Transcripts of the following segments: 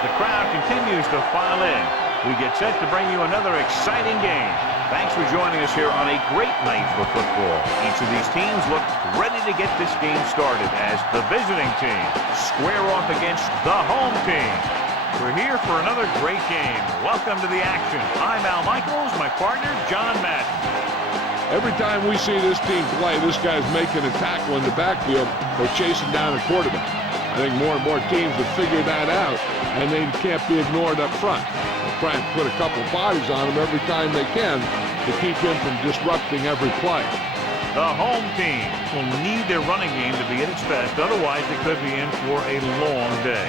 the crowd continues to file in. We get set to bring you another exciting game. Thanks for joining us here on a great night for football. Each of these teams look ready to get this game started as the visiting team square off against the home team. We're here for another great game. Welcome to the action. I'm Al Michaels, my partner, John Madden. Every time we see this team play, this guy's making a tackle in the backfield or chasing down a quarterback. I think more and more teams have figured that out, and they can't be ignored up front. They'll try and put a couple bodies on him every time they can to keep him from disrupting every play. The home team will need their running game to be at its best. Otherwise, they could be in for a long day.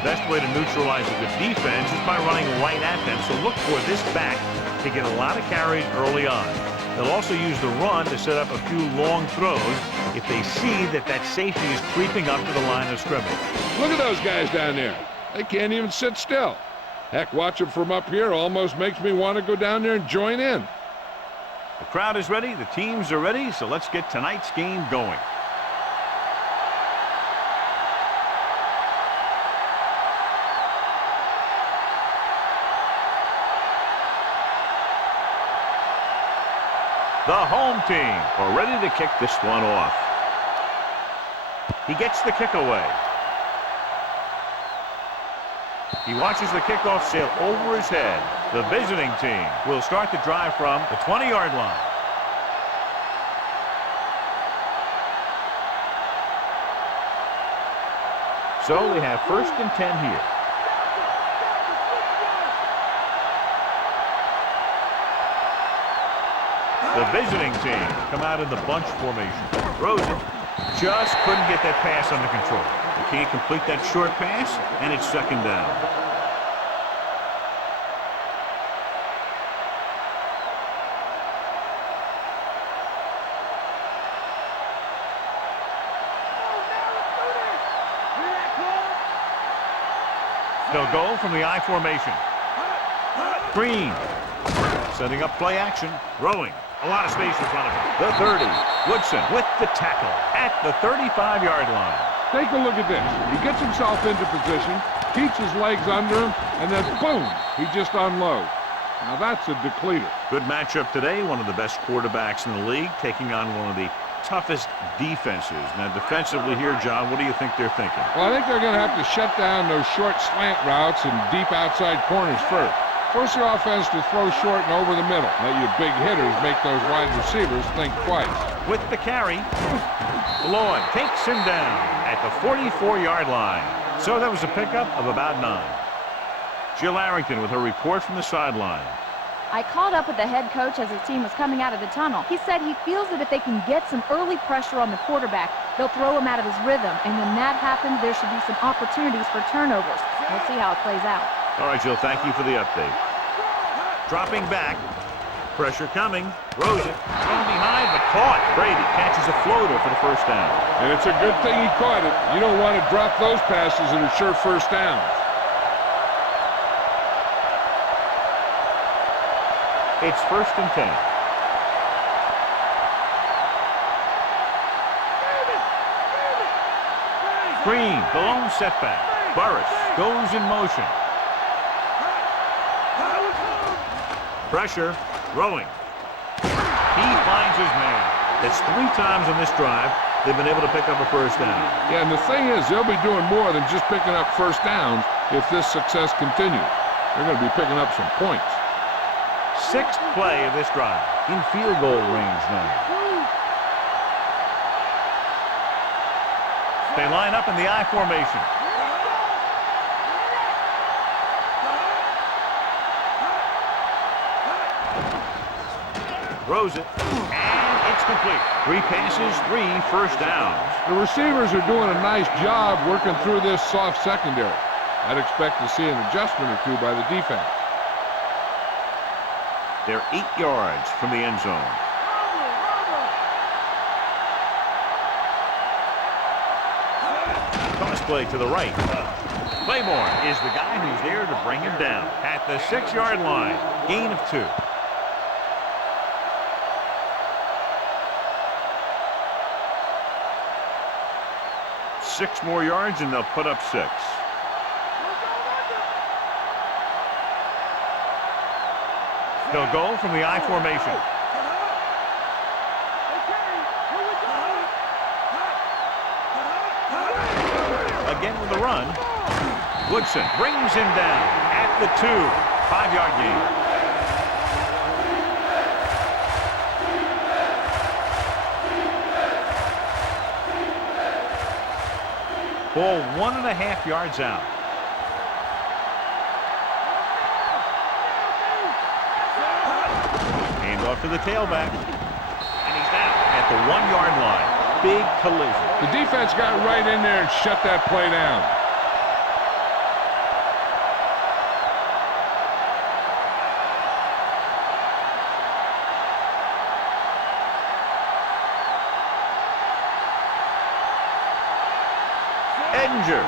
The best way to neutralize a good defense is by running right at them. So look for this back to get a lot of carries early on. They'll also use the run to set up a few long throws if they see that safety is creeping up to the line of scrimmage. Look at those guys down there. They can't even sit still. Heck, watching from up here almost makes me want to go down there and join in. The crowd is ready, the teams are ready, so let's get tonight's game going. The home team are ready to kick this one off. He gets the kick away. He watches the kickoff sail over his head. The visiting team will start the drive from the 20-yard line. So they have 1st and 10 here. The visiting team come out in the bunch formation. Rosen just couldn't get that pass under control. He can't complete that short pass, and it's 2nd down. They'll go from the I formation. Green setting up play action, throwing. A lot of space in front of him. The 30. Woodson with the tackle at the 35-yard line. Take a look at this. He gets himself into position, keeps his legs under him, and then boom, he just unloads. Now that's a depleter. Good matchup today. One of the best quarterbacks in the league taking on one of the toughest defenses. Now defensively here, John, what do you think they're thinking? Well, I think they're going to have to shut down those short slant routes and deep outside corners first. Force the offense to throw short and over the middle. Let your big hitters make those wide receivers think twice. With the carry, Lloyd takes him down at the 44-yard line. So that was a pickup of about 9. Jill Arrington with her report from the sideline. I called up with the head coach as his team was coming out of the tunnel. He said he feels that if they can get some early pressure on the quarterback, they'll throw him out of his rhythm. And when that happens, there should be some opportunities for turnovers. We'll see how it plays out. All right, Jill, thank you for the update. Dropping back. Pressure coming. Throws it. Thrown behind, but caught. Brady catches a floater for the 1st down. And it's a good thing he caught it. You don't want to drop those passes that are sure 1st downs. It's 1st and 10. Green, the lone setback. Burris goes in motion. Pressure, throwing. He finds his man. That's 3 times on this drive they've been able to pick up a 1st down. Yeah, and the thing is, they'll be doing more than just picking up 1st downs if this success continues. They're going to be picking up some points. 6th play of this drive. In field goal range now. They line up in the I formation. Throws it, and it's complete. 3 passes, 3 1st downs. The receivers are doing a nice job working through this soft secondary. I'd expect to see an adjustment or 2 by the defense. They're 8 yards from the end zone. Toss play to the right. Claiborne is the guy who's there to bring him down at the 6-yard line. Gain of 2. 6 more yards and they'll put up 6. They'll go from the I formation. Again with the run. Woodson brings him down at the 2. 5-yard gain. Ball 1.5 yards out. Hand off to the tailback. And he's down at the 1-yard line. Big collision. The defense got right in there and shut that play down.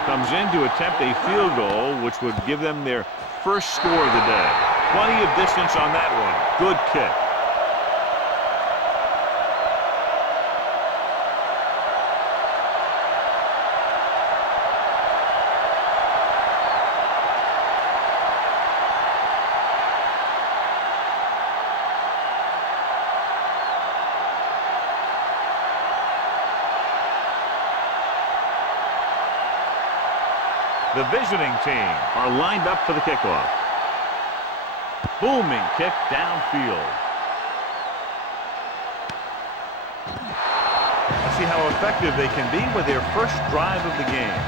Comes in to attempt a field goal, which would give them their first score of the day. Plenty of distance on that one. Good kick. The visiting team are lined up for the kickoff. Booming kick downfield. Let's see how effective they can be with their first drive of the game.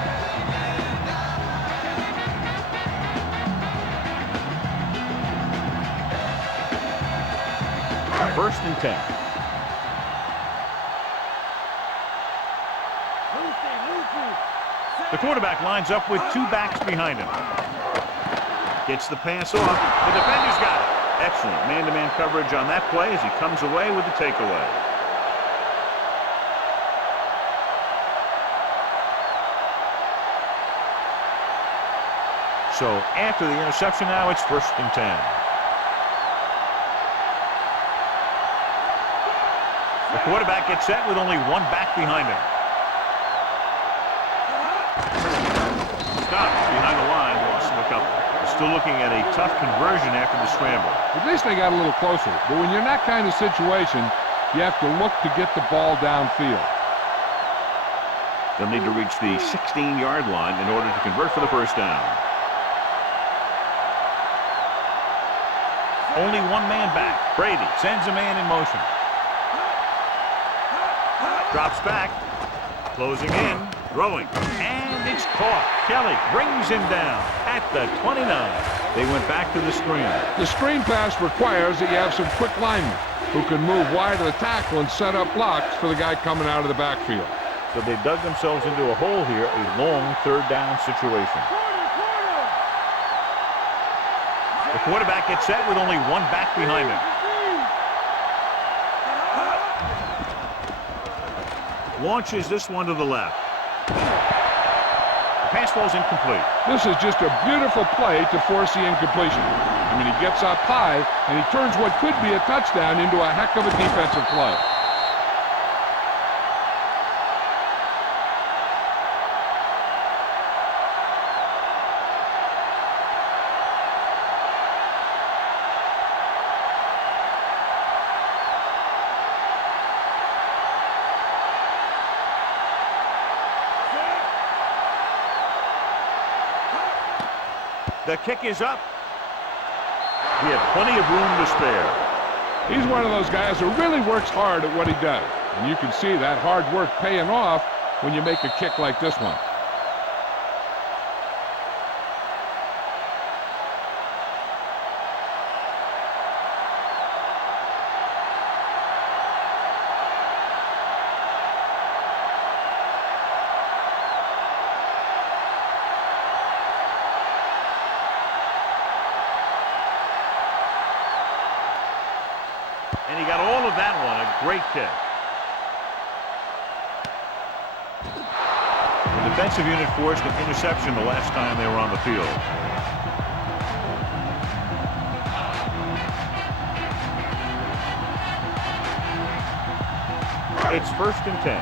First and 10. The quarterback lines up with 2 backs behind him. Gets the pass off. The defender's got it. Excellent man-to-man coverage on that play as he comes away with the takeaway. So after the interception now, it's first and 10. The quarterback gets set with only 1 back behind him. Stopped behind the line, lost him a couple. Still looking at a tough conversion after the scramble. At least they got a little closer. But when you're in that kind of situation, you have to look to get the ball downfield. They'll need to reach the 16-yard line in order to convert for the first down. Only 1 man back. Brady sends a man in motion. Drops back. Closing in. Throwing. And it's caught. Kelly brings him down at the 29. They went back to the screen. The screen pass requires that you have some quick linemen who can move wide of the tackle and set up blocks for the guy coming out of the backfield. So they dug themselves into a hole here, a long 3rd down situation. The quarterback gets set with only 1 back behind him. Launches this one to the left. The pass ball's incomplete. This is just a beautiful play to force the incompletion. I mean, he gets up high, and he turns what could be a touchdown into a heck of a defensive play. The kick is up. He had plenty of room to spare. He's one of those guys who really works hard at what he does. And you can see that hard work paying off when you make a kick like this one. And he got all of that one. A great kick. The defensive unit forced an interception the last time they were on the field. It's first and 10.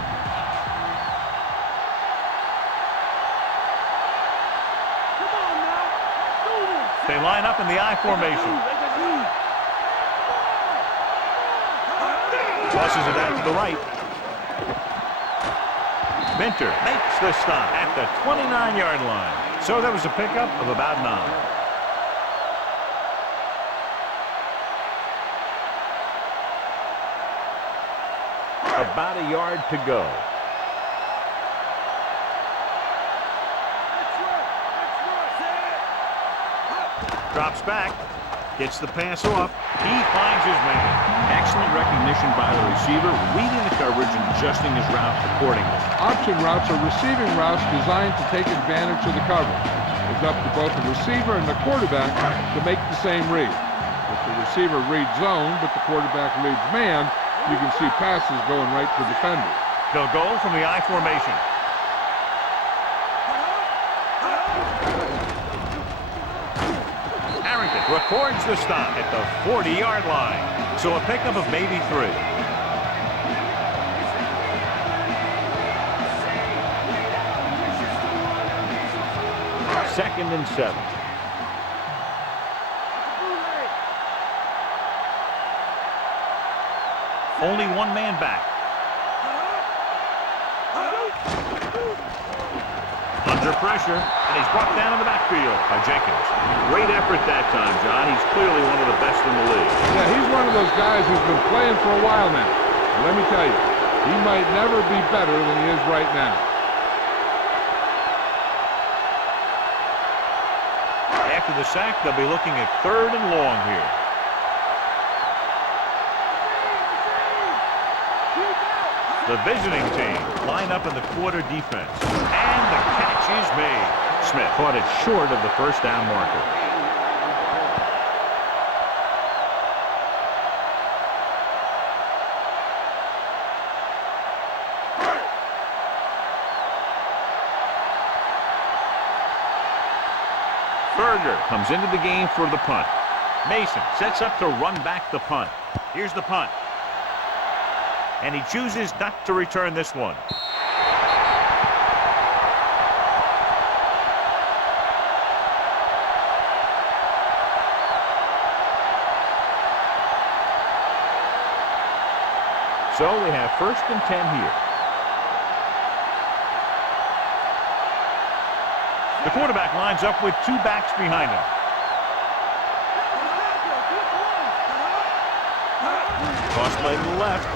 They line up in the I formation. Tosses it out to the right. Minter makes the stop at the 29-yard line. So that was a pickup of about 9. About a yard to go. Drops back. Gets the pass off. He finds his man. Excellent recognition by the receiver, reading the coverage and adjusting his route accordingly. Option routes are receiving routes designed to take advantage of the coverage. It's up to both the receiver and the quarterback to make the same read. If the receiver reads zone, but the quarterback reads man, you can see passes going right to defenders. They'll go from the I formation. Records the stop at the 40-yard line. So a pickup of maybe 3. Second and 7. Only one man back. Under pressure, and he's brought down in the backfield by Jenkins. Great effort that time, John. He's clearly one of the best in the league. Yeah, he's one of those guys who's been playing for a while now. And let me tell you, he might never be better than he is right now. After the sack, they'll be looking at 3rd and long here. The visiting team line up in the quarter defense. And the catch is made. Smith caught it short of the first down marker. Berger comes into the game for the punt. Mason sets up to run back the punt. Here's the punt. And he chooses not to return this one. So we have 1st and 10 here. The quarterback lines up with 2 backs behind him. Toss play to the left.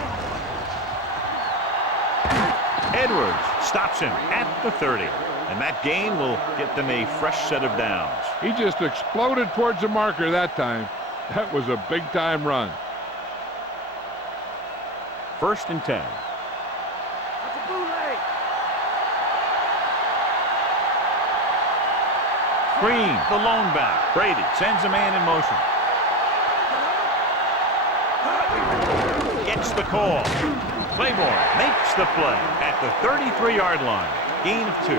Edwards stops him at the 30. And that gain will get them a fresh set of downs. He just exploded towards the marker that time. That was a big-time run. 1st and 10. Green, the lone back. Brady sends a man in motion. Gets the call. Claiborne makes the play at the 33-yard line. Gain of 2.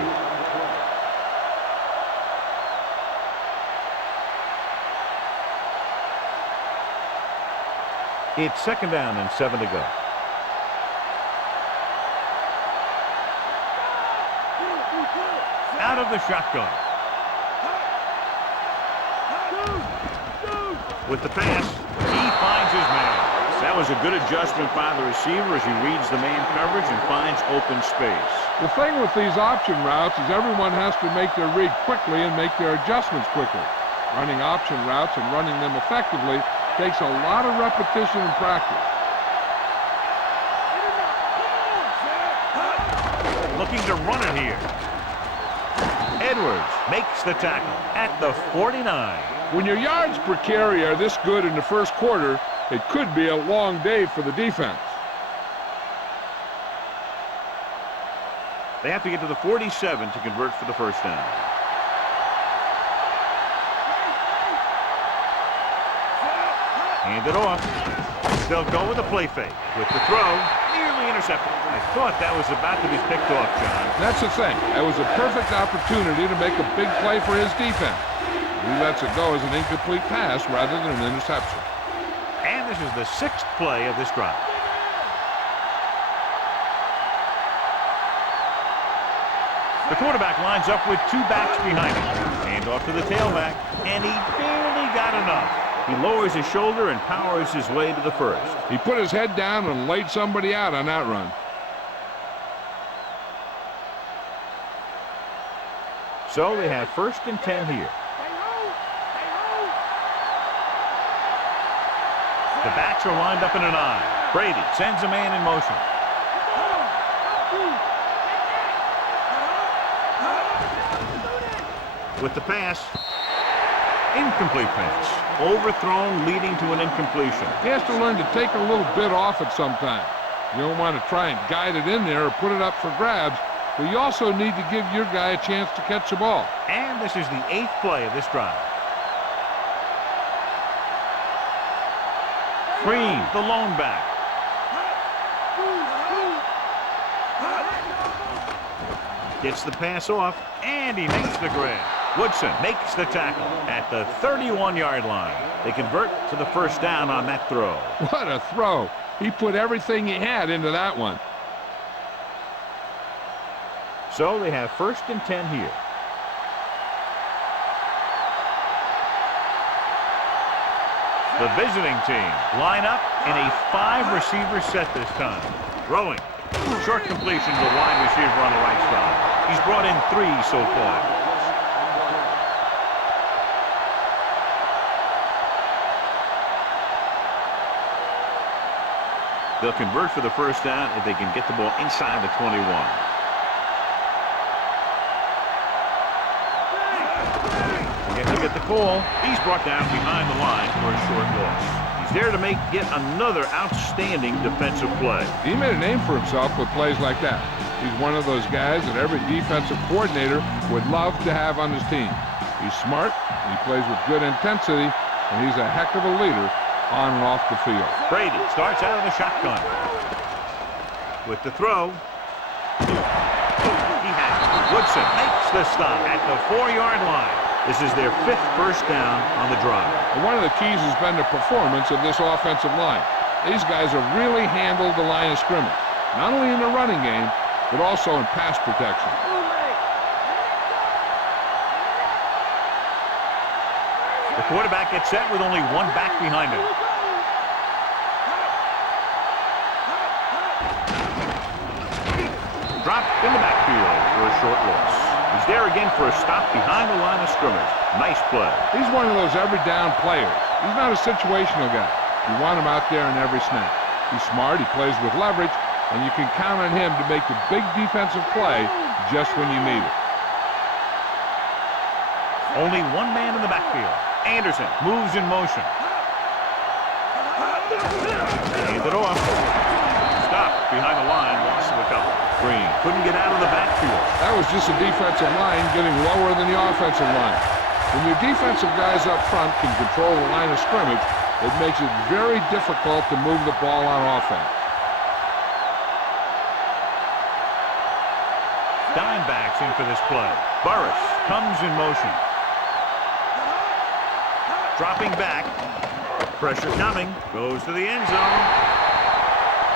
It's 2nd down and 7 to go. Out of the shotgun. With the pass, he finds his man. That was a good adjustment by the receiver as he reads the man coverage and finds open space. The thing with these option routes is everyone has to make their read quickly and make their adjustments quickly. Running option routes and running them effectively takes a lot of repetition and practice. Looking to run it here. Edwards makes the tackle at the 49. When your yards per carry are this good in the first quarter, it could be a long day for the defense. They have to get to the 47 to convert for the first down. Hand it off. They'll go with a play fake. With the throw, nearly intercepted. I thought that was about to be picked off, John. That's the thing. That was a perfect opportunity to make a big play for his defense. He lets it go as an incomplete pass rather than an interception. And this is the 6th play of this drive. The quarterback lines up with 2 backs behind him. Hand off to the tailback, and he barely got enough. He lowers his shoulder and powers his way to the first. He put his head down and laid somebody out on that run. So they have 1st and 10 here. The backs are lined up in an I. Brady sends a man in motion. With the pass. Incomplete pass. Overthrown, leading to an incompletion. He has to learn to take a little bit off it sometime. You don't want to try and guide it in there or put it up for grabs, but you also need to give your guy a chance to catch the ball. And this is the 8th play of this drive. Green, the lone back. Gets the pass off, and he makes the grab. Woodson makes the tackle at the 31-yard line. They convert to the 1st down on that throw. What a throw. He put everything he had into that one. So they have 1st and 10 here. The visiting team line up in a 5-receiver set this time. Throwing. Short completion to the wide receiver on the right side. He's brought in 3 so far. They'll convert for the 1st down if they can get the ball inside the 21. Again, to get the call. He's brought down behind the line for a short loss. He's there to make yet another outstanding defensive play. He made a name for himself with plays like that. He's one of those guys that every defensive coordinator would love to have on his team. He's smart, he plays with good intensity, and he's a heck of a leader on and off the field. Brady starts out of the shotgun. With the throw. He has it. Woodson makes the stop at the 4-yard line. This is their 5th 1st down on the drive. And one of the keys has been the performance of this offensive line. These guys have really handled the line of scrimmage, not only in the running game, but also in pass protection. The quarterback gets set with only 1 back behind him. Dropped in the backfield for a short loss. He's there again for a stop behind the line of scrimmage. Nice play. He's one of those every down players. He's not a situational guy. You want him out there in every snap. He's smart, he plays with leverage, and you can count on him to make the big defensive play just when you need it. Only 1 man in the backfield. Anderson moves in motion. Hands it off. Stop behind the line, loss of a couple. Green couldn't get out of the backfield. That was just a defensive line getting lower than the offensive line. When your defensive guys up front can control the line of scrimmage, it makes it very difficult to move the ball on offense. Dime backs in for this play. Burris comes in motion. Dropping back. Pressure coming. Goes to the end zone.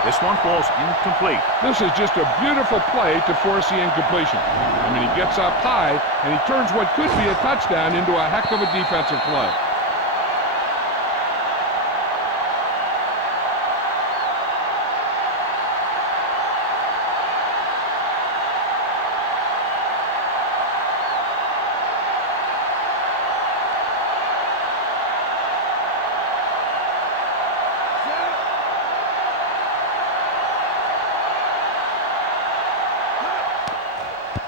This one falls incomplete. This is just a beautiful play to force the incompletion. I mean, he gets up high, and he turns what could be a touchdown into a heck of a defensive play.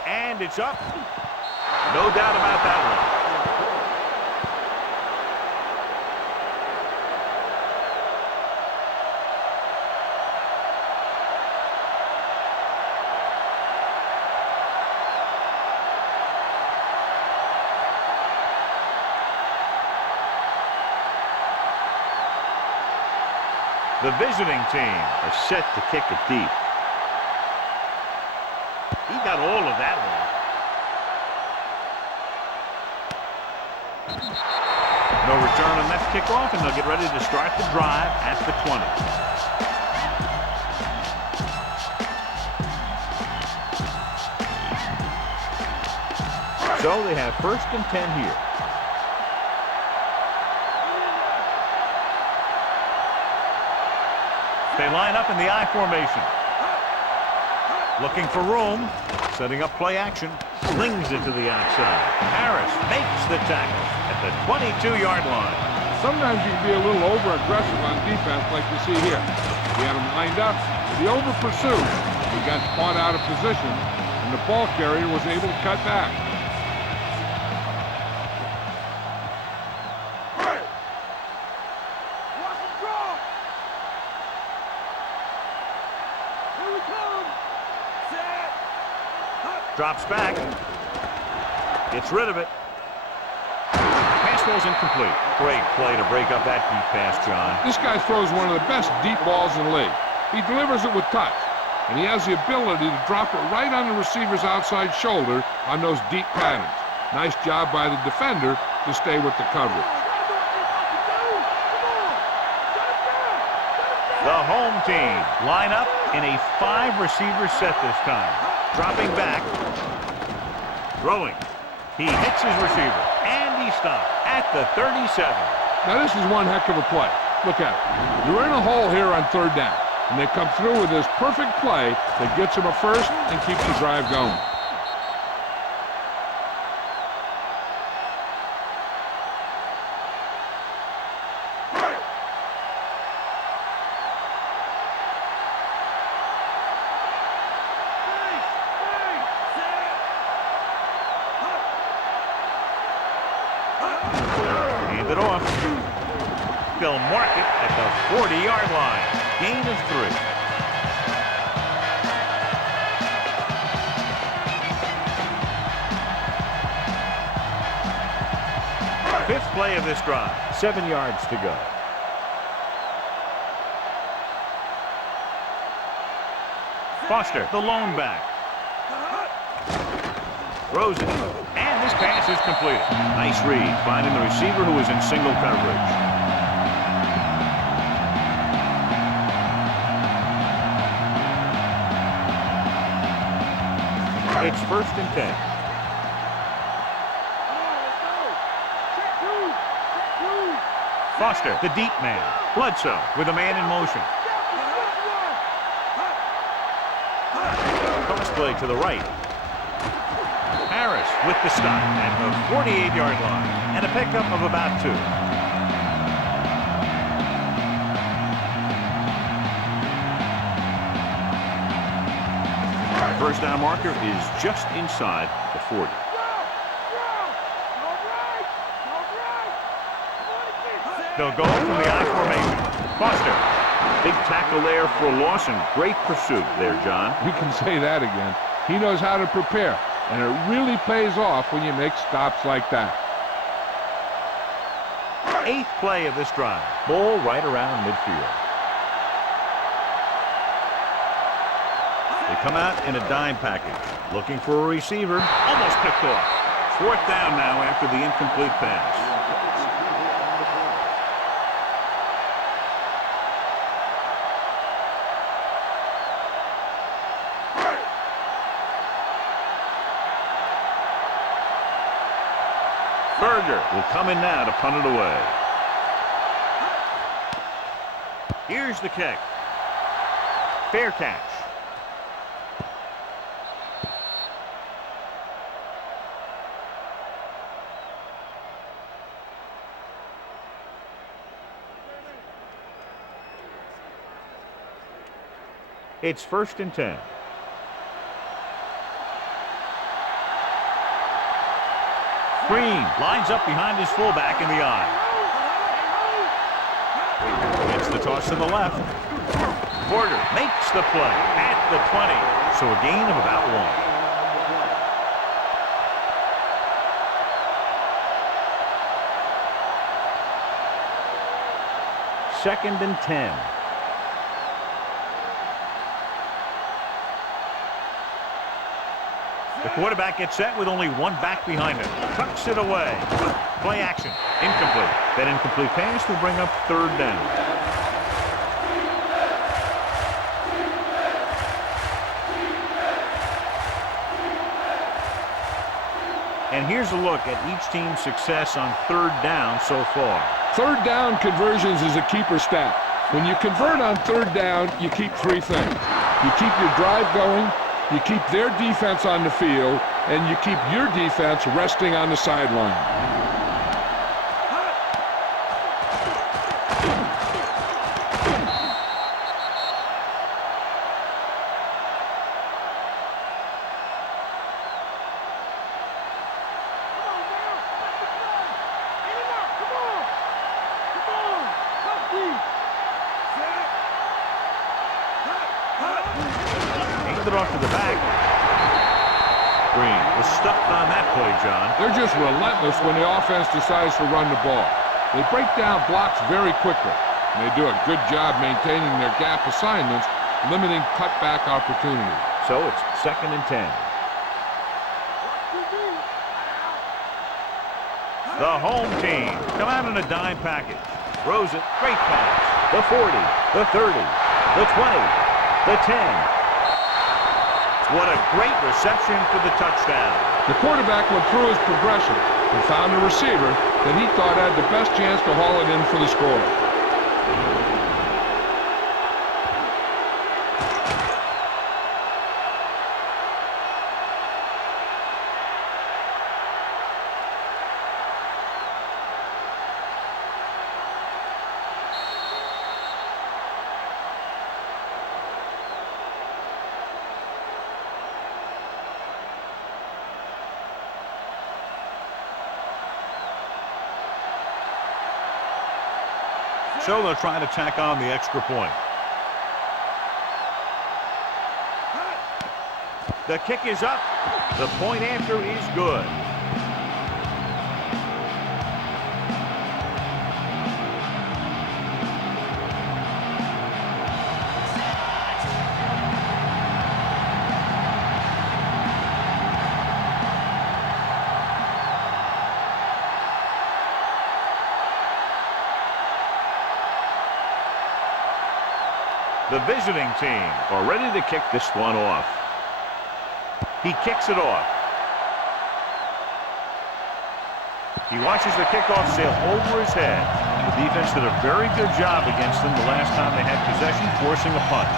And it's up. No doubt about that one. The visiting team are set to kick it deep. He got all of that one. No return on that kickoff, and they'll get ready to start the drive at the 20. So they have 1st and 10 here. They line up in the I formation. Looking for room. Setting up play action. Slings it to the outside. Harris makes the tackle at the 22-yard line. Sometimes you can be a little over-aggressive on defense like you see here. He had him lined up. He over-pursued. He got caught out of position, and the ball carrier was able to cut back. Drops back. Gets rid of it. Pass ball's incomplete. Great play to break up that deep pass, John. This guy throws one of the best deep balls in the league. He delivers it with touch, and he has the ability to drop it right on the receiver's outside shoulder on those deep patterns. Nice job by the defender to stay with the coverage. The home team line up in a 5-receiver set this time. Dropping back. Throwing. He hits his receiver. And he stopped at the 37. Now this is one heck of a play. Look at it. You're in a hole here on third down. And they come through with this perfect play that gets them a first and keeps the drive going. Hand it off. They'll mark it at the 40-yard line. Gain of 3. Fifth play of this drive. 7 yards to go. Foster, the lone back. Throws it. And this pass is completed. Nice read, finding the receiver who is in single coverage. It's 1st and 10. Foster, the deep man. Bledsoe with a man in motion. Cross play to the right. Harris with the stop at the 48-yard line and a pickup of about 2. First down marker is just inside the 40. They'll go from the I formation. Foster. Big tackle there for loss and great pursuit there, John. You can say that again. He knows how to prepare, and it really pays off when you make stops like that. 8th play of this drive. Ball right around midfield. They come out in a dime package, looking for a receiver. Almost picked off. 4th down now after the incomplete pass. Berger will come in now to punt it away. Here's the kick. Fair catch. It's 1st and 10. Green lines up behind his fullback in the I. Gets the toss to the left. Porter makes the play at the 20. So a gain of about 1. 2nd and 10. The quarterback gets set with only one back behind him. Tucks it away. Play action. Incomplete. That incomplete pass will bring up 3rd down. And here's a look at each team's success on 3rd down so far. 3rd down conversions is a keeper stat. When you convert on third down, you keep three things. You keep your drive going, you keep their defense on the field, and you keep your defense resting on the sideline. It off to the back. Green was stuck on that play, John. They're just relentless when the offense decides to run the ball. They break down blocks very quickly, and they do a good job maintaining their gap assignments, limiting cutback opportunities. So it's 2nd and 10. The home team come out in a dime package. Throws it. Great pass. The 40, the 30, the 20, the 10. What a great reception for the touchdown. The quarterback went through his progression and found a receiver that he thought had the best chance to haul it in for the score. So they'll try to tack on the extra point. The kick is up. The point after is good. The visiting team are ready to kick this one off. He kicks it off. He watches the kickoff sail over his head. The defense did a very good job against them the last time they had possession, forcing a punt.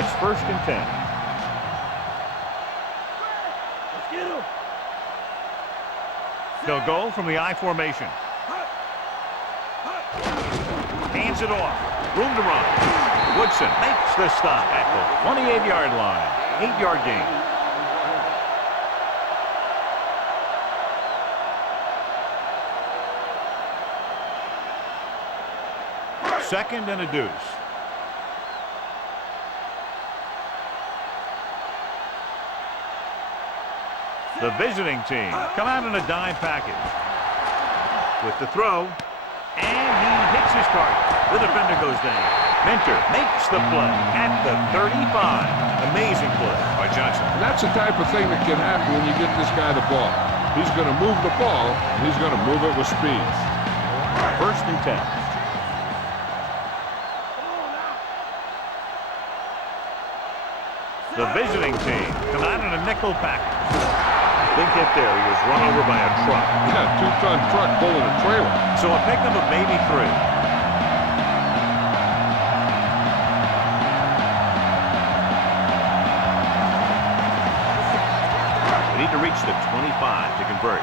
It's 1st and 10. Let's get him. They'll go from the I formation. Hands it off. Room to run. Woodson makes the stop at the 28-yard line. 8-yard gain. Second and a deuce. The visiting team come out in a dime package. With the throw. And he hits his target. The defender goes down. Minter makes the play at the 35. Amazing play by Johnson. And that's the type of thing that can happen when you get this guy the ball. He's going to move the ball, and he's going to move it with speed. 1st and 10. The visiting team come out in a nickel package. Big hit there. He was run over by a truck. Yeah, 2-ton truck pulling a trailer. So a pickup of maybe 3. They need to reach the 25 to convert.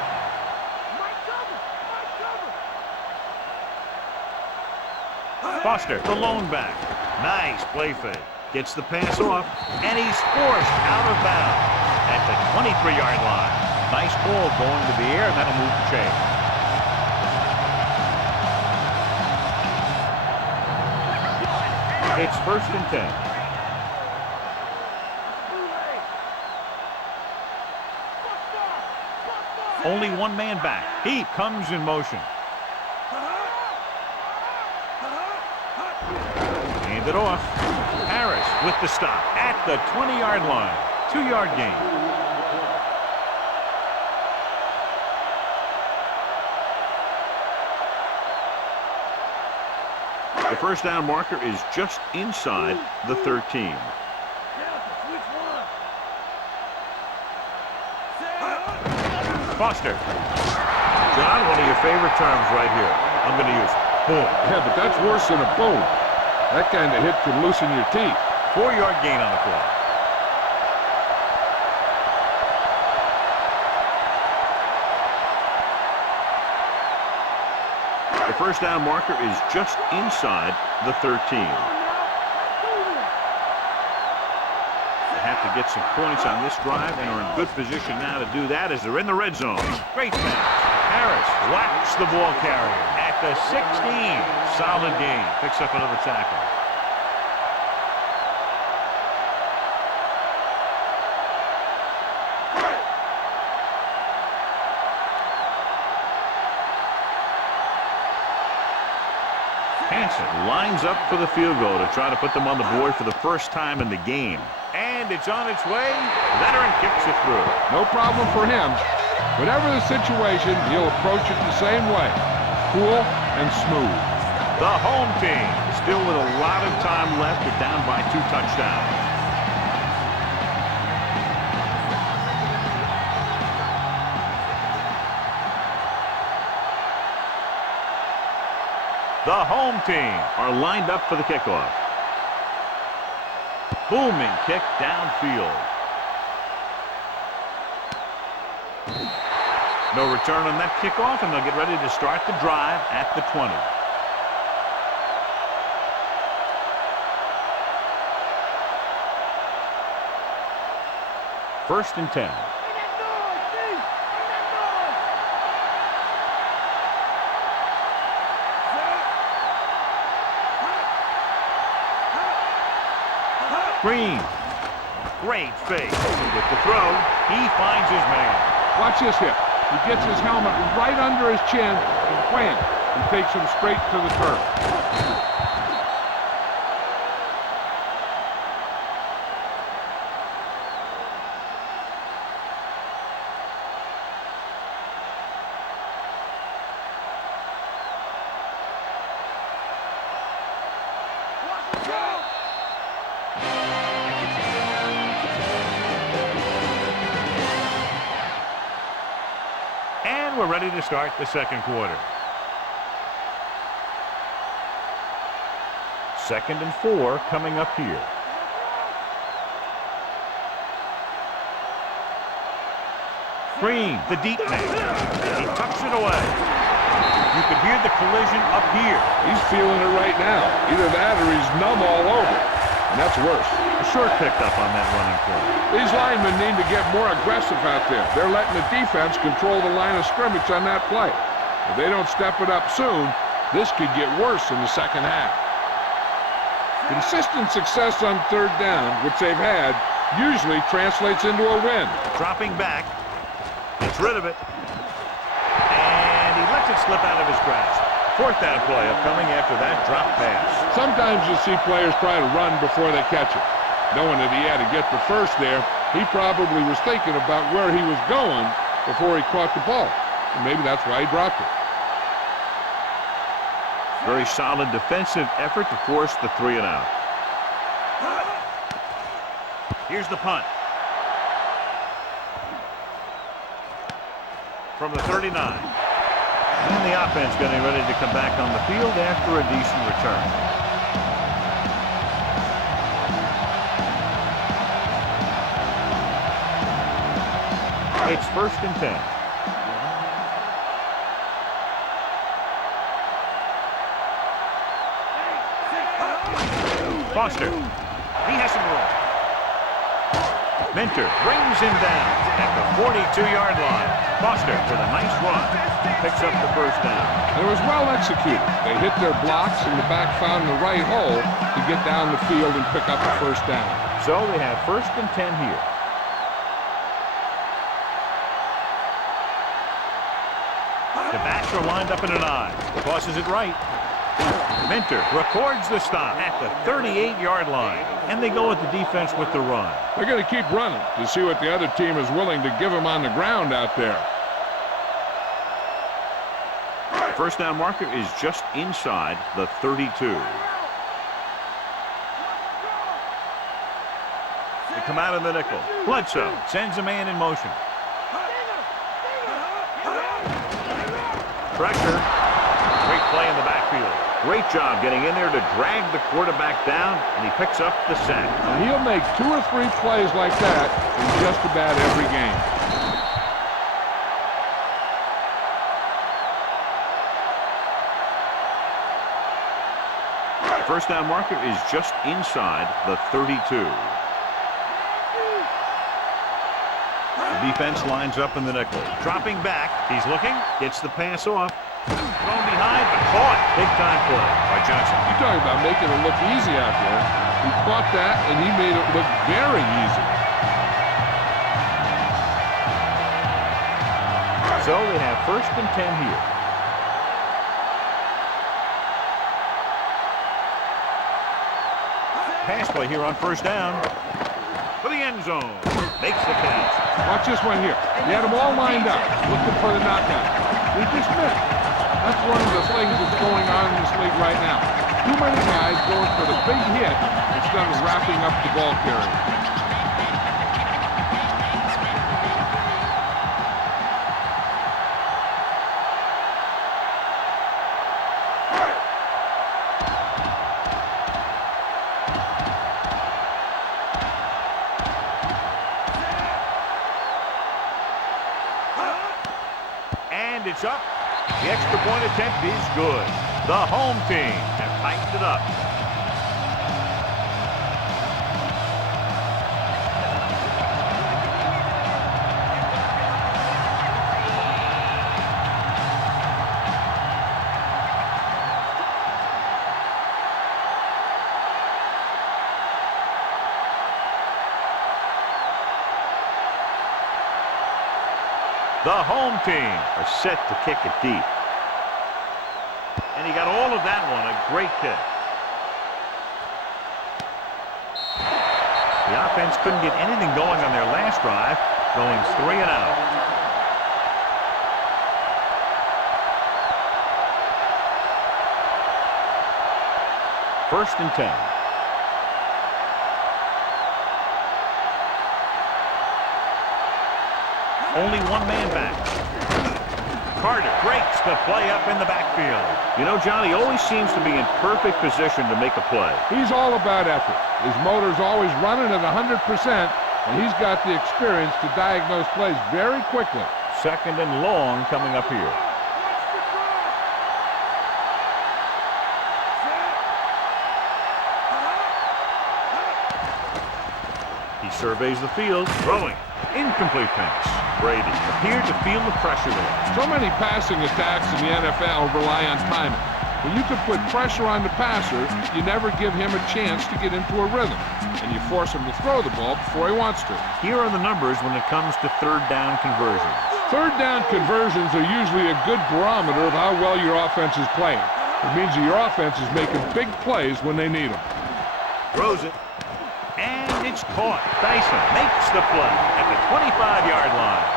Foster, the lone back. Nice play fake. Gets the pass off, and he's forced out of bounds at the 23-yard line. Nice ball going to the air, and that'll move the chain. It's 1st and 10. Only one man back. He comes in motion. Hand it off. Harris with the stop at the 20-yard line. 2-yard gain. The first down marker is just inside the 13. Foster John, one of your favorite terms right here. I'm going to use boom. Yeah, but that's worse than a boom. That kind of hit can loosen your teeth. 4-yard gain on the play. The first down marker is just inside the 13. They have to get some points on this drive and are in good position now to do that as they're in the red zone. Great pass. Harris whacks the ball carrier at the 16. Solid gain. Picks up another tackle. Hansen lines up for the field goal to try to put them on the board for the first time in the game. And it's on its way. Veteran kicks it through. No problem for him. Whatever the situation, he'll approach it the same way. Cool and smooth. The home team still with a lot of time left. They're down by 2 touchdowns. The home team are lined up for the kickoff. Booming kick downfield. No return on that kickoff, and they'll get ready to start the drive at the 20. First and 10. Green. Great fake. With the throw, he finds his man. Watch this hit. He gets his helmet right under his chin, and wham, he takes him straight to the turf. We're ready to start the second quarter. 2nd and 4 coming up here. Green, the deep man. He tucks it away. You can hear the collision up here. He's feeling it right now. Either that or he's numb all over. And that's worse. A short picked up on that running play. These linemen need to get more aggressive out there. They're letting the defense control the line of scrimmage on that play. If they don't step it up soon, this could get worse in the second half. Consistent success on 3rd down, which they've had, usually translates into a win. Dropping back. Gets rid of it. And he lets it slip out of his grasp. 4th down play upcoming after that drop pass. Sometimes you see players try to run before they catch it. Knowing that he had to get the first there, he probably was thinking about where he was going before he caught the ball. And maybe that's why he dropped it. Very solid defensive effort to force the 3 and out. Here's the punt. From the 39. And the offense getting ready to come back on the field after a decent return. It's 1st and 10. Foster. He has some room. Minter brings him down at the 42-yard line. Foster with a nice run. Picks up the first down. And it was well executed. They hit their blocks and the back found the right hole to get down the field and pick up the first down. So they have 1st and 10 here. The backs are lined up in an I. Tosses it right. Minter records the stop at the 38-yard line. And they go with the defense with the run. They're going to keep running to see what the other team is willing to give them on the ground out there. First down marker is just inside the 32. They come out of the nickel. Bledsoe sends a man in motion. Pressure. Great play in the backfield. Great job getting in there to drag the quarterback down, and he picks up the sack. And he'll make 2 or 3 plays like that in just about every game. First down marker is just inside the 32. The defense lines up in the nickel. Dropping back. He's looking. Gets the pass off. Thrown behind, but caught. Big time play by Johnson. You're talking about making it look easy out there. He caught that, and he made it look very easy. So they have first and 10 here. Pass play here on first down. For the end zone. Makes the catch. Watch this one here. He had them all lined up, looking for the knockout. He just missed. That's one of the things that's going on in this league right now. Too many guys going for the big hit instead of wrapping up the ball carrier. And it's up. The extra point attempt is good. The home team have tightened it up. The home team are set to kick it deep. And he got all of that one. A great kick. The offense couldn't get anything going on their last drive, going 3 and out. First and 10. Only one man back. Carter breaks the play up in the backfield. You know, John, he always seems to be in perfect position to make a play. He's all about effort. His motor's always running at 100%, and he's got the experience to diagnose plays very quickly. Second and long coming up here. He surveys the field, throwing. Incomplete pass. Brady appeared to feel the pressure there. So many passing attacks in the NFL rely on timing. When you can put pressure on the passer, you never give him a chance to get into a rhythm, and you force him to throw the ball before he wants to. Here are the numbers when it comes to third down conversions. Third down conversions are usually a good barometer of how well your offense is playing. It means that your offense is making big plays when they need them. Throws it. And it's caught. Dyson makes the play at the 25-yard line.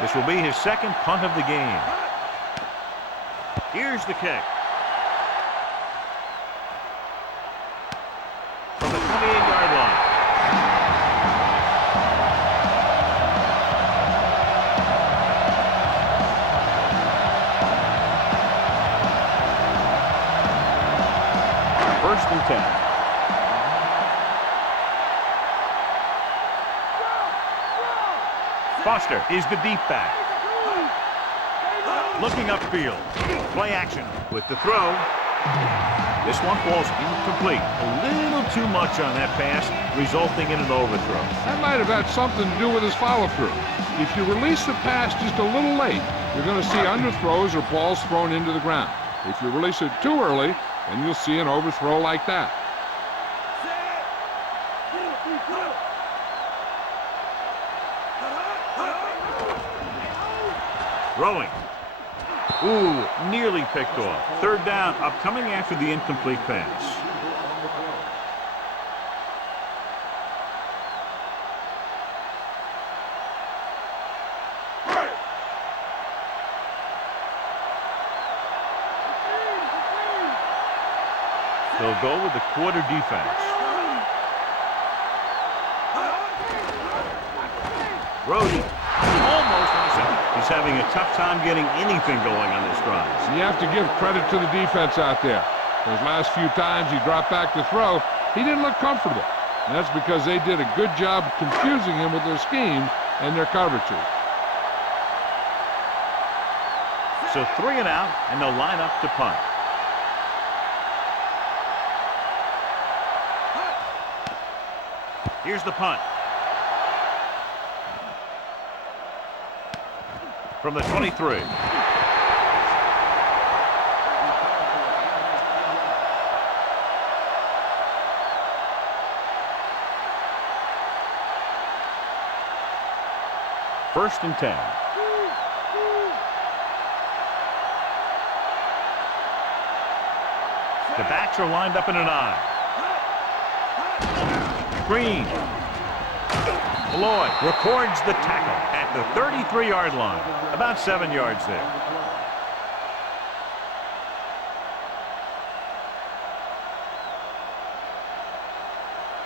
This will be his second punt of the game. Here's the kick. From the 28-yard line. First and 10. Foster is the deep back. Looking upfield. Play action with the throw. This one falls incomplete. A little too much on that pass, resulting in an overthrow. That might have had something to do with his follow-through. If you release the pass just a little late, you're going to see underthrows or balls thrown into the ground. If you release it too early, then you'll see an overthrow like that. Throwing. Ooh, nearly picked off. Third down, upcoming after the incomplete pass. They'll go with the quarter defense. Brody almost intercepted. He's having a tough time getting anything going on this drive. You have to give credit to the defense out there. Those last few times he dropped back to throw, he didn't look comfortable. And that's because they did a good job confusing him with their schemes and their coverages. So 3 and out, and they'll line up to punt. Here's the punt. From the 23. First and 10. The backs are lined up in an I. Green. Lloyd records the tackle at the 33-yard line. About 7 yards there.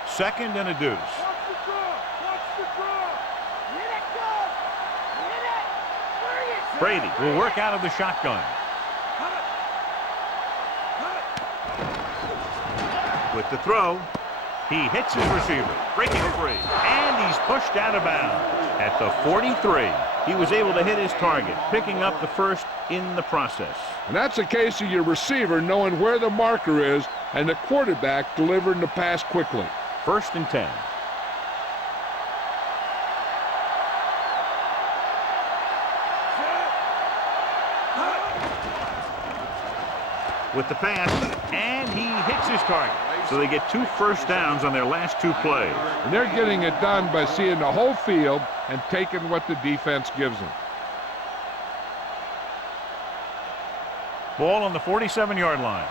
Second and a deuce. Brady will work out of the shotgun. With the throw, he hits his receiver, breaking free, and he's pushed out of bounds. At the 43, he was able to hit his target, picking up the first in the process. And that's a case of your receiver knowing where the marker is and the quarterback delivering the pass quickly. First and 10. With the pass, and he hits his target. So they get 2 first downs on their last 2 plays. And they're getting it done by seeing the whole field and taking what the defense gives them. Ball on the 47-yard line.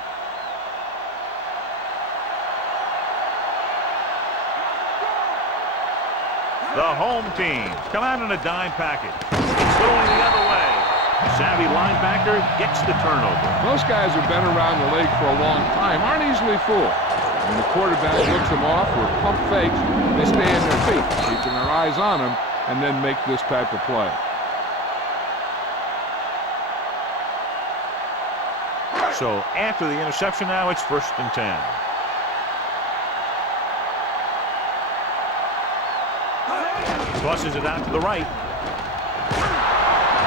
The home team come out in a dime package. It's going the other way. Savvy linebacker gets the turnover. Most guys who've been around the league for a long time aren't easily fooled. When the quarterback looks them off with pump fakes, they stay on their feet, keeping their eyes on them, and then make this type of play. So after the interception now, it's first and 10. Tosses it out to the right.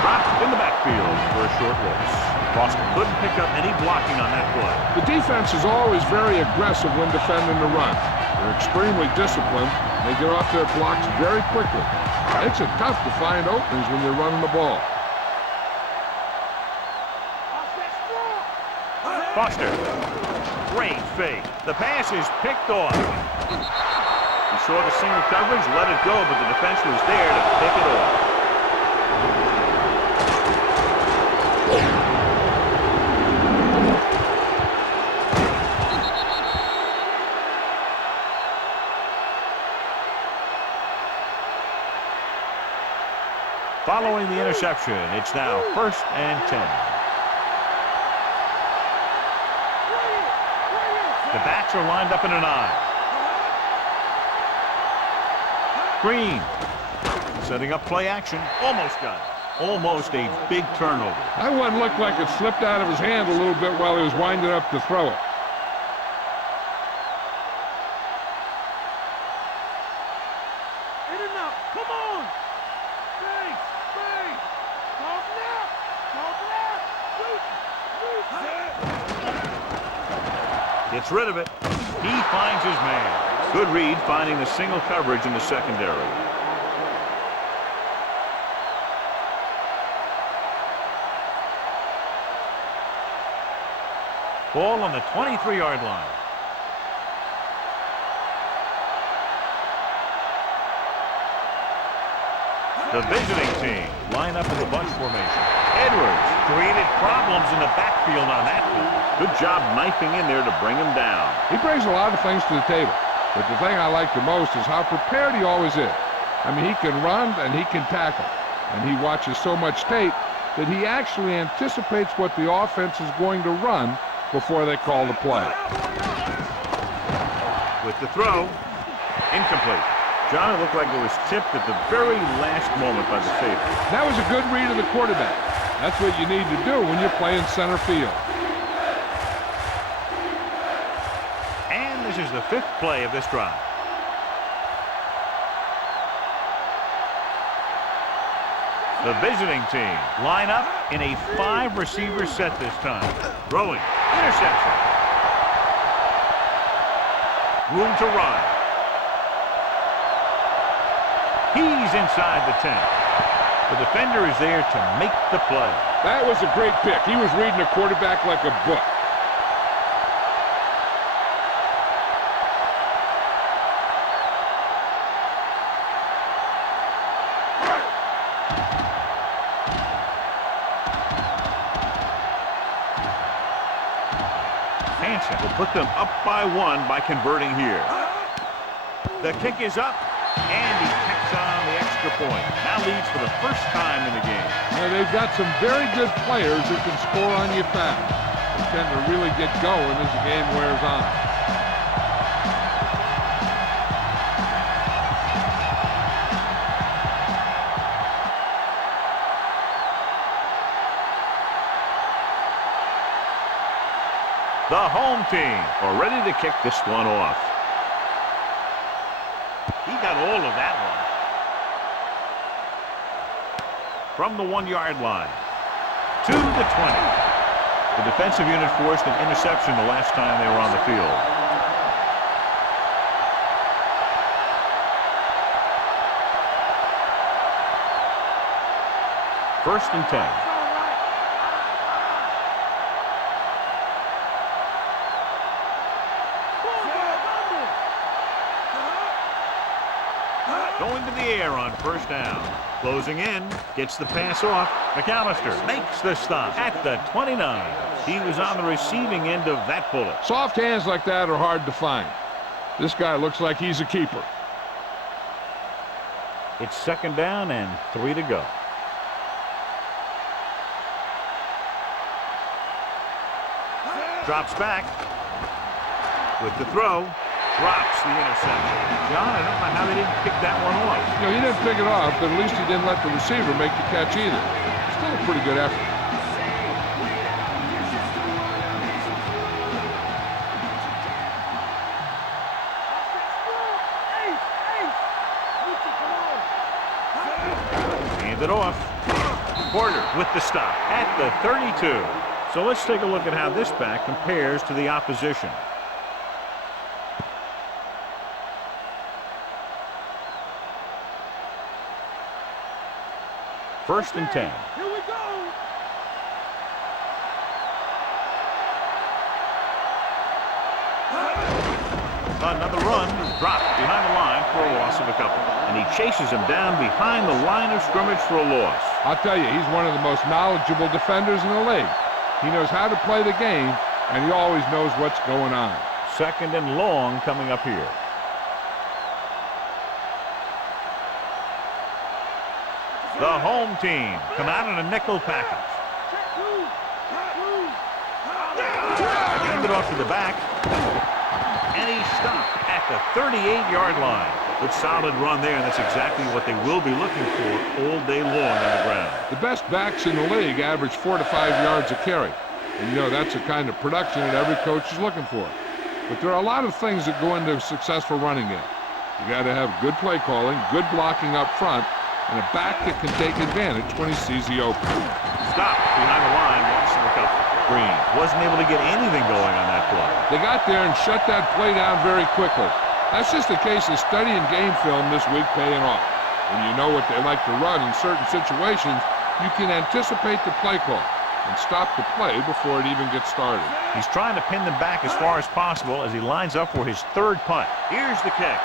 Dropped in the backfield for a short loss. Boston couldn't pick up any blocking on that play. The defense is always very aggressive when defending the run. They're extremely disciplined. They get off their blocks very quickly. It's tough to find openings when you're running the ball. Foster. Great fake. The pass is picked off. He saw the single coverage, let it go, but the defense was there to pick it off. Following the interception, it's now first and 10. The backs are lined up in an I. Green setting up play action. Almost got it. Almost a big turnover. That one looked like it slipped out of his hand a little bit while he was winding up to throw it. Come on! Space! Space! Talk left! Talk left! Gets rid of it. He finds his man. Good read, finding the single coverage in the secondary. Ball on the 23-yard line. The visiting team line up in the bunch formation. Edwards created problems in the backfield on that one. Good job knifing in there to bring him down. He brings a lot of things to the table, but the thing I like the most is how prepared he always is. I mean, he can run and he can tackle, and he watches so much tape that he actually anticipates what the offense is going to run before they call the play. With the throw, incomplete. John, it looked like it was tipped at the very last moment by the safety. That was a good read of the quarterback. That's what you need to do when you're playing center field. And this is the 5th play of this drive. The visiting team line up in a 5-receiver set this time. Throwing. Interception. Room to run. He's inside the 10. The defender is there to make the play. That was a great pick. He was reading the quarterback like a book. Will put them up by 1 by converting here. The kick is up, and he tacks on the extra point. Now leads for the first time in the game. Now, they've got some very good players who can score on you fast. They tend to really get going as the game wears on. The home team are ready to kick this one off. He got all of that one. From the 1-yard line to the 20. The defensive unit forced an interception the last time they were on the field. First and 10. Going to the air on first down. Closing in. Gets the pass off. McAllister makes the stop at the 29. He was on the receiving end of that bullet. Soft hands like that are hard to find. This guy looks like he's a keeper. It's second down and 3 to go. Drops back. With the throw. Drops the interception. John, I don't know how they didn't pick that one off. You know, he didn't pick it off, but at least he didn't let the receiver make the catch either. Still a pretty good effort. Hand it off. Porter with the stop at the 32. So let's take a look at how this back compares to the opposition. First and 10. Here we go. Another run dropped behind the line for a loss of a couple. And he chases him down behind the line of scrimmage for a loss. I'll tell you, he's one of the most knowledgeable defenders in the league. He knows how to play the game, and he always knows what's going on. Second and long coming up here. The home team come out in a nickel package. Hand it off to the back. And he stopped at the 38-yard line. Good solid run there, and that's exactly what they will be looking for all day long on the ground. The best backs in the league average 4 to 5 yards a carry. And, you know, that's the kind of production that every coach is looking for. But there are a lot of things that go into a successful running game. You got to have good play calling, good blocking up front, and a back that can take advantage when he sees the opening. Stop behind the line, loss of a couple. Green wasn't able to get anything going on that play. They got there and shut that play down very quickly. That's just a case of studying game film this week paying off. When you know what they like to run in certain situations, you can anticipate the play call and stop the play before it even gets started. He's trying to pin them back as far as possible as he lines up for his third punt. Here's the kick.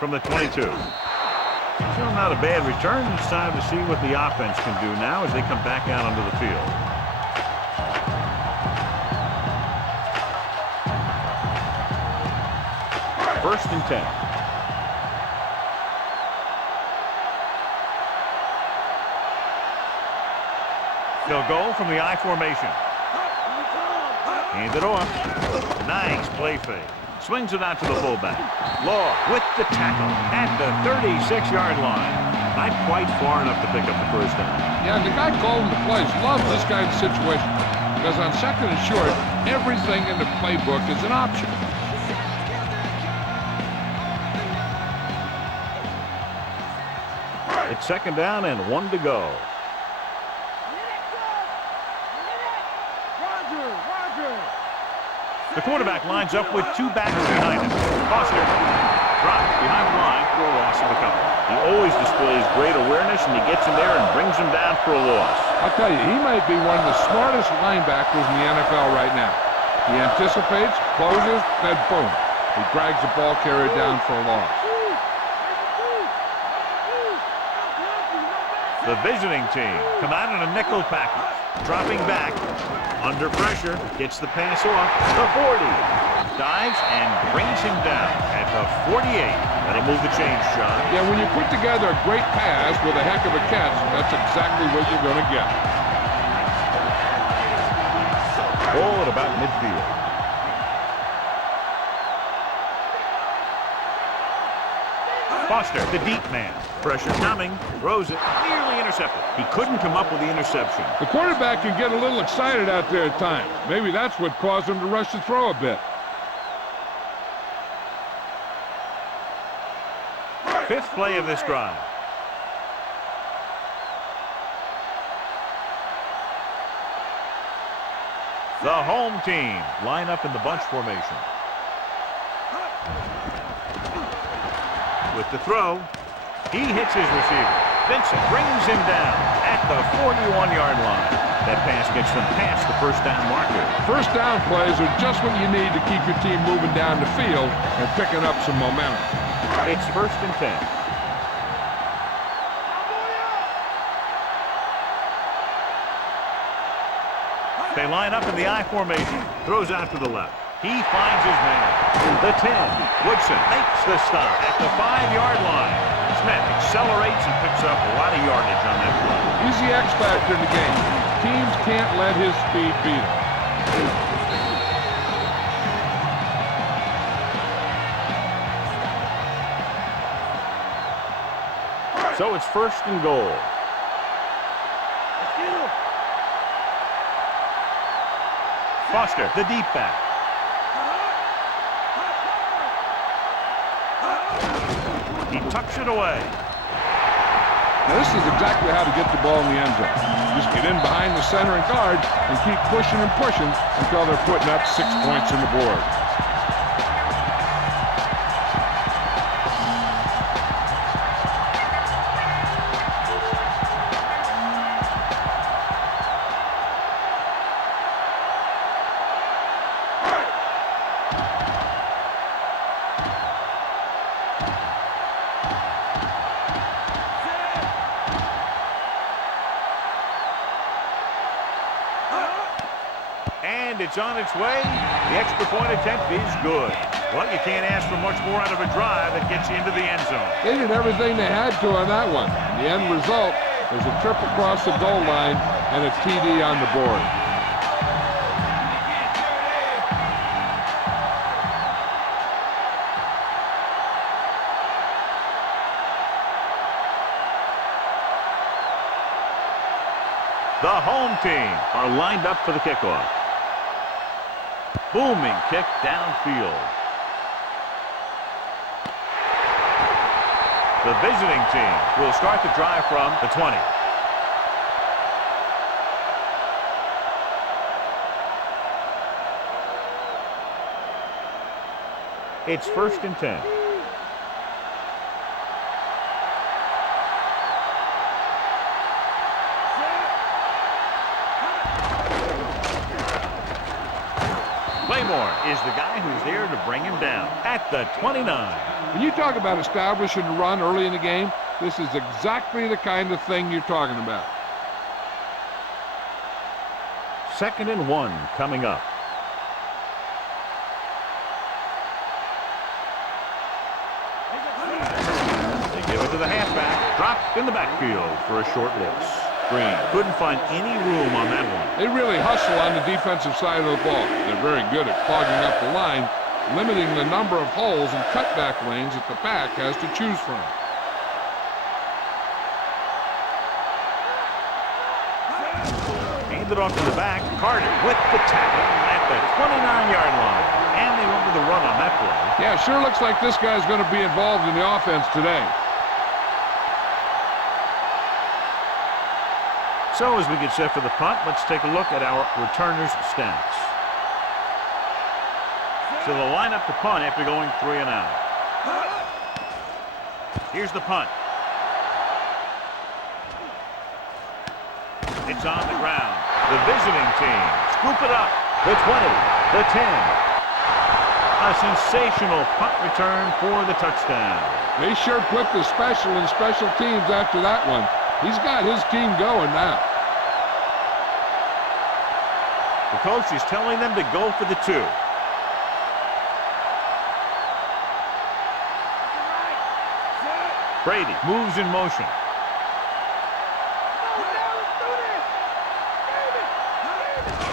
From the 22. Still not a bad return. It's time to see what the offense can do now as they come back out onto the field. First and 10. They'll go from the I formation. Hand it off. Nice play fake. Swings it out to the fullback. Law with the tackle at the 36-yard line. Not quite far enough to pick up the first down. Yeah, the guy calling the plays loves this kind of situation because on second and short, everything in the playbook is an option. It's second down and 1 to go. The quarterback lines up with 2 backs behind him. Foster dropped behind the line for a loss of a couple. He always displays great awareness, and he gets him there and brings him down for a loss. I'll tell you, he might be one of the smartest linebackers in the NFL right now. He anticipates, closes, then boom. He drags the ball carrier down for a loss. The visiting team come out in a nickel package. Dropping back, under pressure, gets the pass off, the 40. Dives and brings him down at the 48. That'll move the chains, John. Yeah, when you put together a great pass with a heck of a catch, that's exactly what you're going to get. Ball at about midfield. Foster, the deep man. Pressure coming, throws it, nearly intercepted. He couldn't come up with the interception. The quarterback can get a little excited out there at times. Maybe that's what caused him to rush the throw a bit. Fifth play of this drive. The home team line up in the bunch formation. With the throw, he hits his receiver. Vincent brings him down at the 41-yard line. That pass gets them past the first down marker. First down plays are just what you need to keep your team moving down the field and picking up some momentum. It's first and 10. They line up in the I formation. Throws out to the left. He finds his man. The 10. Woodson makes the stop at the 5-yard line. Smith accelerates and picks up a lot of yardage on that play. He's the X factor in the game. Teams can't let his speed beat him. So it's first and goal. Foster, the deep back. He tucks it away. Now this is exactly how to get the ball in the end zone. Just get in behind the center and guard and keep pushing and pushing until they're putting up 6 points on the board. It's on its way. The extra point attempt is good. Well, you can't ask for much more out of a drive that gets you into the end zone. They did everything they had to on that one. The end result is a trip across the goal line and a TD on the board. The home team are lined up for the kickoff. Booming kick downfield. The visiting team will start the drive from the 20. It's first and 10. Claymore is the guy who's there to bring him down at the 29. When you talk about establishing a run early in the game, this is exactly the kind of thing you're talking about. Second and 1 coming up. They give it to the halfback. Dropped in the backfield for a short loss. screen. Couldn't find any room on that one. They really hustle on the defensive side of the ball. They're very good at clogging up the line, limiting the number of holes and cutback lanes that the back has to choose from. Handed off to the back. Carter with the tackle at the 29-yard line. And they went with the run on that play. Yeah, sure looks like this guy's going to be involved in the offense today. So as we get set for the punt, let's take a look at our returners' stats. So they'll line up to punt after going 3 and out. Here's the punt. It's on the ground. The visiting team scoop it up. The 20, the 10. A sensational punt return for the touchdown. They sure put the special in special teams after that one. He's got his team going now. The coach is telling them to go for the 2. Brady moves in motion.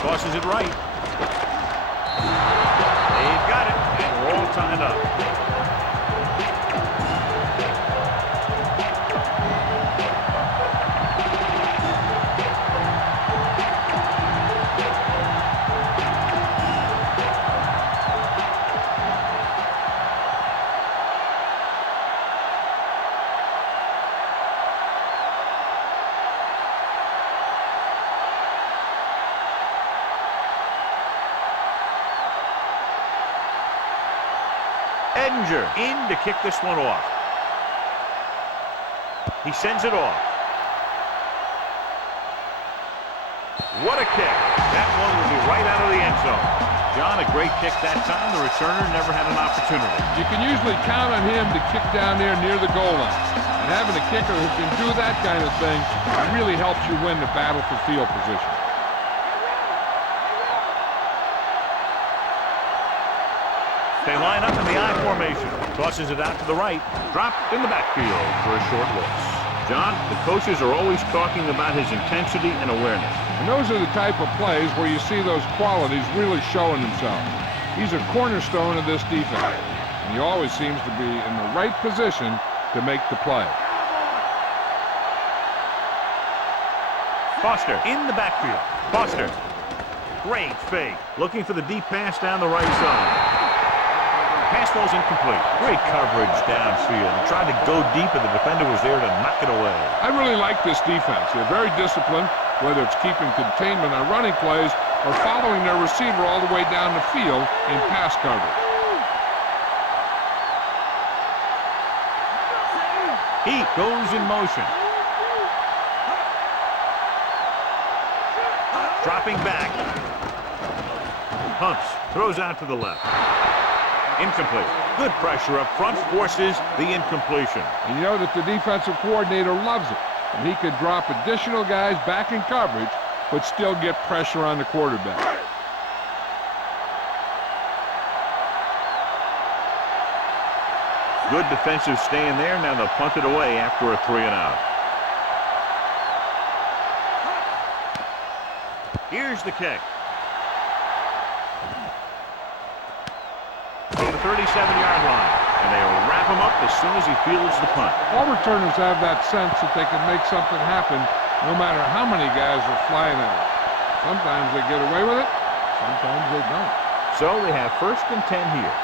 Tosses it right. They've got it, and we're all tied up. In to kick this one off. He sends it off. What a kick. That one will be right out of the end zone. John, a great kick that time. The returner never had an opportunity. You can usually count on him to kick down there near the goal line. And having a kicker who can do that kind of thing really helps you win the battle for field position. They line up in the I formation. Tosses it out to the right. Dropped in the backfield for a short loss. John, the coaches are always talking about his intensity and awareness. And those are the type of plays where you see those qualities really showing themselves. He's a cornerstone of this defense. And he always seems to be in the right position to make the play. Foster in the backfield. Foster. Great fake. Looking for the deep pass down the right side. Pass ball's incomplete. Great coverage downfield. He tried to go deep, and the defender was there to knock it away. I really like this defense. They're very disciplined, whether it's keeping containment on running plays or following their receiver all the way down the field in pass coverage. He goes in motion. Dropping back. Pumps. Throws out to the left. Incomplete. Good pressure up front forces the incompletion. And you know that the defensive coordinator loves it. And he could drop additional guys back in coverage, but still get pressure on the quarterback. Good defensive stand there. Now they'll punt it away after a 3 and out. Here's the kick. From the 37-yard line. And they'll wrap him up as soon as he fields the punt. All returners have that sense that they can make something happen no matter how many guys are flying at it. Sometimes they get away with it, sometimes they don't. So they have 1st and 10 here.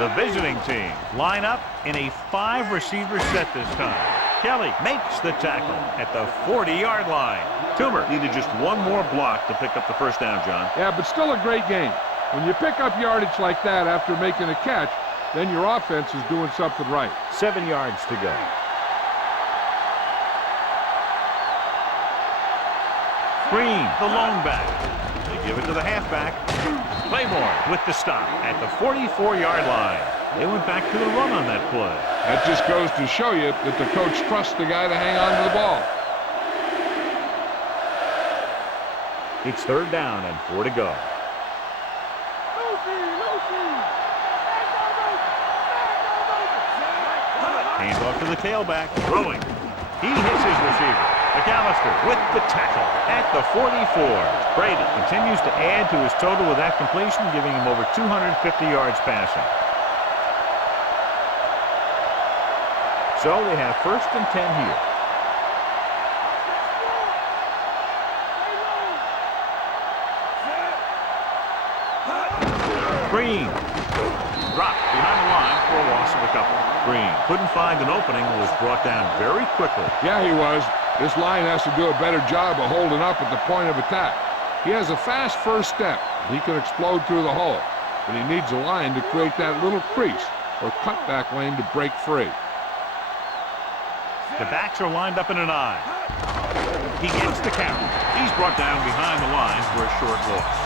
The visiting team line up in a 5-receiver set this time. Kelly makes the tackle at the 40-yard line. Toomer needed just one more block to pick up the first down, John. Yeah, but still a great game. When you pick up yardage like that after making a catch, then your offense is doing something right. 7 yards to go. Green, the lone back. They give it to the halfback. Claiborne with the stop at the 44-yard line. They went back to the run on that play. That just goes to show you that the coach trusts the guy to hang on to the ball. It's 3rd down and 4 to go. Hands off to the tailback. Throwing. He hits his receiver. McAllister with the tackle at the 44. Brady continues to add to his total with that completion, giving him over 250 yards passing. So they have 1st and 10 here. Green dropped behind the line for a loss of a couple. Green couldn't find an opening and was brought down very quickly. Yeah, he was. This line has to do a better job of holding up at the point of attack. He has a fast first step. He can explode through the hole, but he needs a line to create that little crease or cutback lane to break free. The backs are lined up in an I. He gets the count. He's brought down behind the line for a short loss.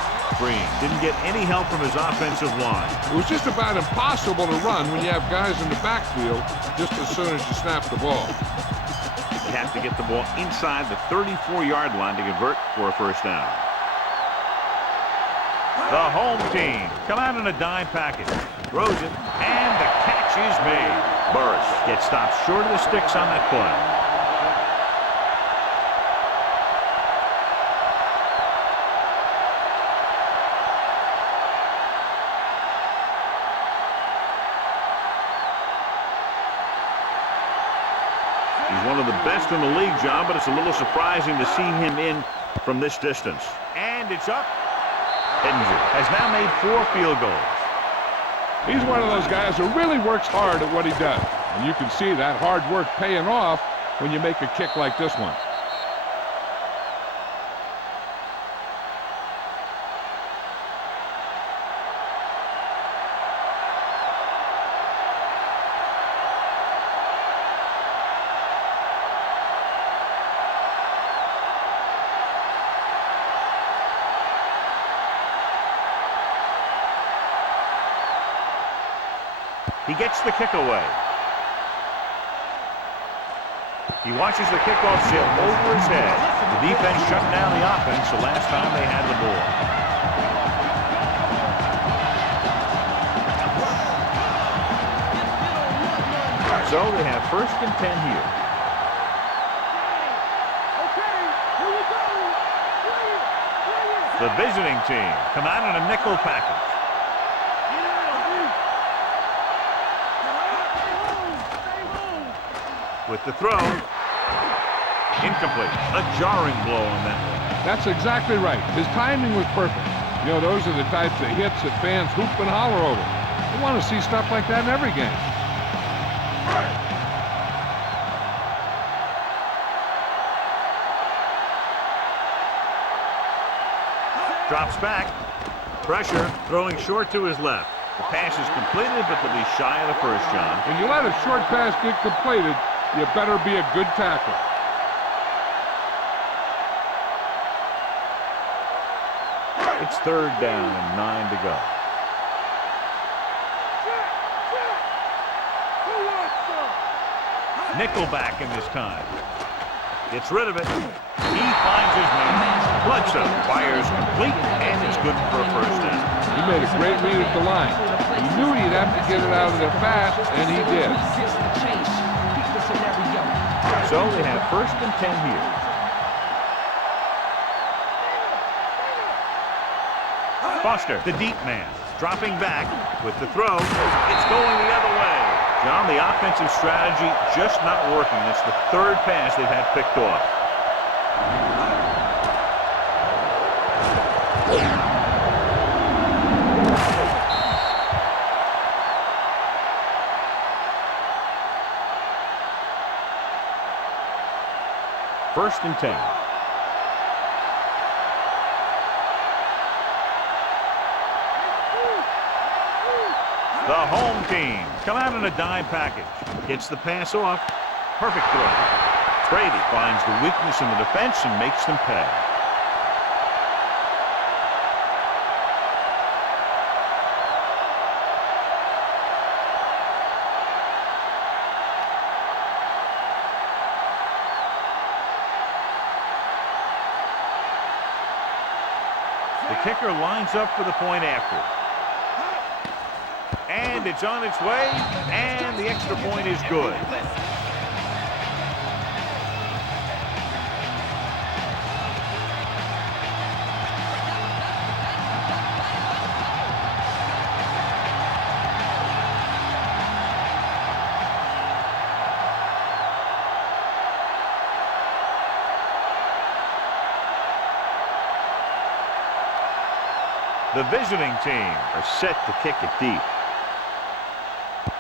Green didn't get any help from his offensive line. It was just about impossible to run when you have guys in the backfield just as soon as you snap the ball. They have to get the ball inside the 34-yard line to convert for a first down. The home team come out in a dime package. Throws it, and the catch is made. Burris gets stopped short of the sticks on that play. He's one of the best in the league, John, but it's a little surprising to see him in from this distance. And it's up. Ettinger has now made 4 field goals. He's one of those guys who really works hard at what he does. And you can see that hard work paying off when you make a kick like this one. He gets the kick away. He watches the kickoff sail over his head. The defense shut down the offense the last time they had the ball. So they have 1st and 10 here. The visiting team come out in a nickel package. With the throw, incomplete. A jarring blow on that one. That's exactly right. His timing was perfect. You know, those are the types of hits that fans hoop and holler over. They want to see stuff like that in every game. Drops back. Pressure, throwing short to his left. The pass is completed, but they'll be shy of the first, John. When you let a short pass get completed, you better be a good tackler. It's 3rd down and 9 to go. Nickelback in this time. Gets rid of it. He finds his man. Bledsoe fires complete, and it's good for a first down. He made a great read at the line. He knew he'd have to get it out of there fast, and he did. So they have 1st and 10 here. Foster, the deep man, dropping back with the throw. It's going the other way. John, the offensive strategy just not working. It's the 3rd pass they've had picked off. First and 10. The home team come out in a dime package. Gets the pass off. Perfect throw. Brady finds the weakness in the defense and makes them pay. The kicker lines up for the point after. And And it's on its way, and the extra point is good. The visiting team are set to kick it deep.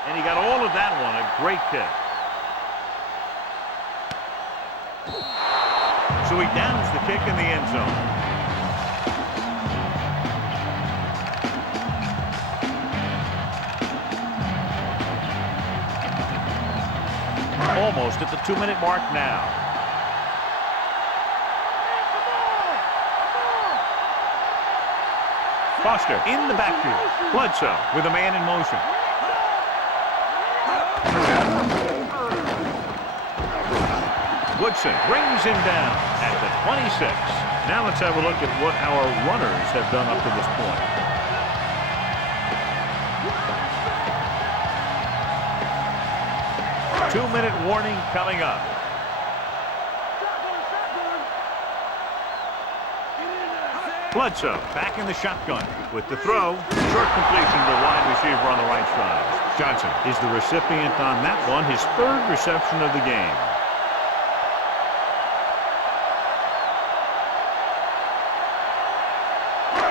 And he got all of that one. A great kick. So he downs the kick in the end zone. Almost at the 2-minute mark now. Foster in the backfield. Bledsoe with a man in motion. Woodson brings him down at the 26. Now let's have a look at what our runners have done up to this point. Two-minute warning coming up. Bledsoe back in the shotgun with the throw. Short completion to the wide receiver on the right side. Johnson is the recipient on that one, his third reception of the game.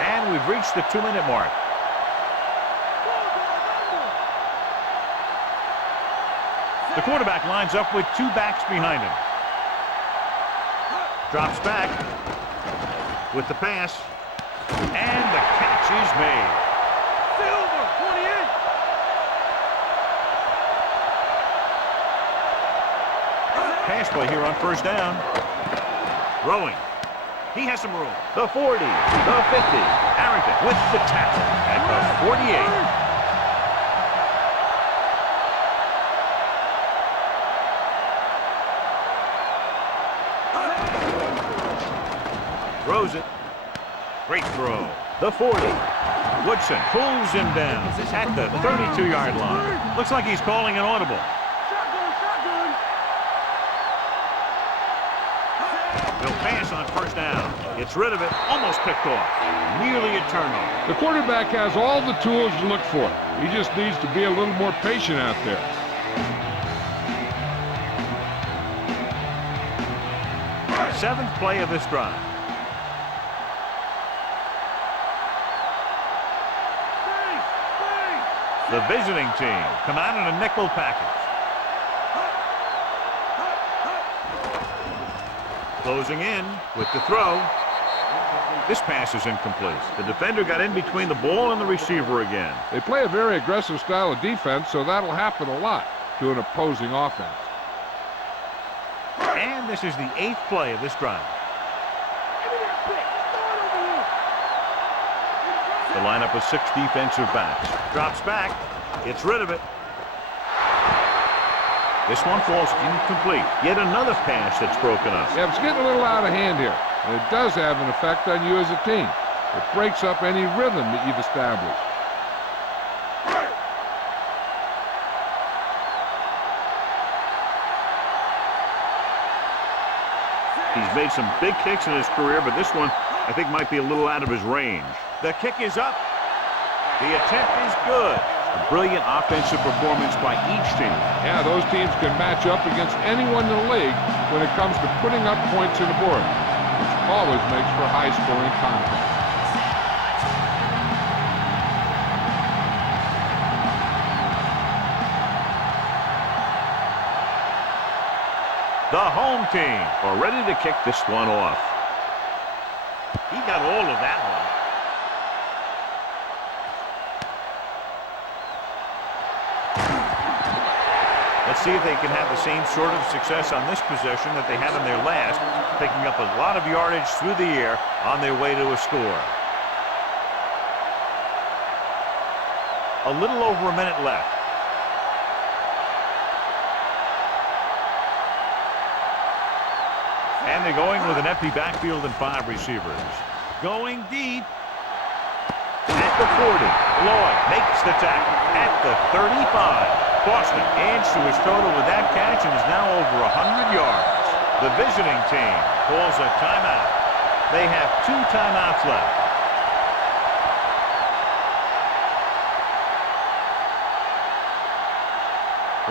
And we've reached the 2-minute mark. The quarterback lines up with two backs behind him. Drops back with the pass. And the catch is made. Silver, 28. Pass play here on first down. Throwing. He has some room. The 40, the 50. Arrington with the tackle at the 48. Throws it. Great throw. The 40. Woodson pulls him down at the 32-yard line. Looks like he's calling an audible. He'll pass on first down. Gets rid of it. Almost picked off. Nearly a turnover. The quarterback has all the tools to look for. He just needs to be a little more patient out there. Seventh play of this drive. The visiting team come out in a nickel package. Closing in with the throw. This pass is incomplete. The defender got in between the ball and the receiver again. They play a very aggressive style of defense, so that'll happen a lot to an opposing offense. And this is the 8th play of this drive. The lineup of 6 defensive backs. Drops back. Gets rid of it. This one falls incomplete. Yet another pass that's broken up. Yeah, it's getting a little out of hand here. And it does have an effect on you as a team. It breaks up any rhythm that you've established. He's made some big kicks in his career, but this one I think might be a little out of his range. The kick is up. The attempt is good. A brilliant offensive performance by each team. Yeah, those teams can match up against anyone in the league when it comes to putting up points on the board, which always makes for high-scoring contests. The home team are ready to kick this one off. He got all of that one. Let's see if they can have the same sort of success on this possession that they had in their last, picking up a lot of yardage through the air on their way to a score. A little over a minute left. And they're going with an empty backfield and 5 receivers. Going deep. At the 40. Lloyd makes the tackle at the 35. Boston adds to his total with that catch and is now over 100 yards. The visiting team calls a timeout. They have 2 timeouts left.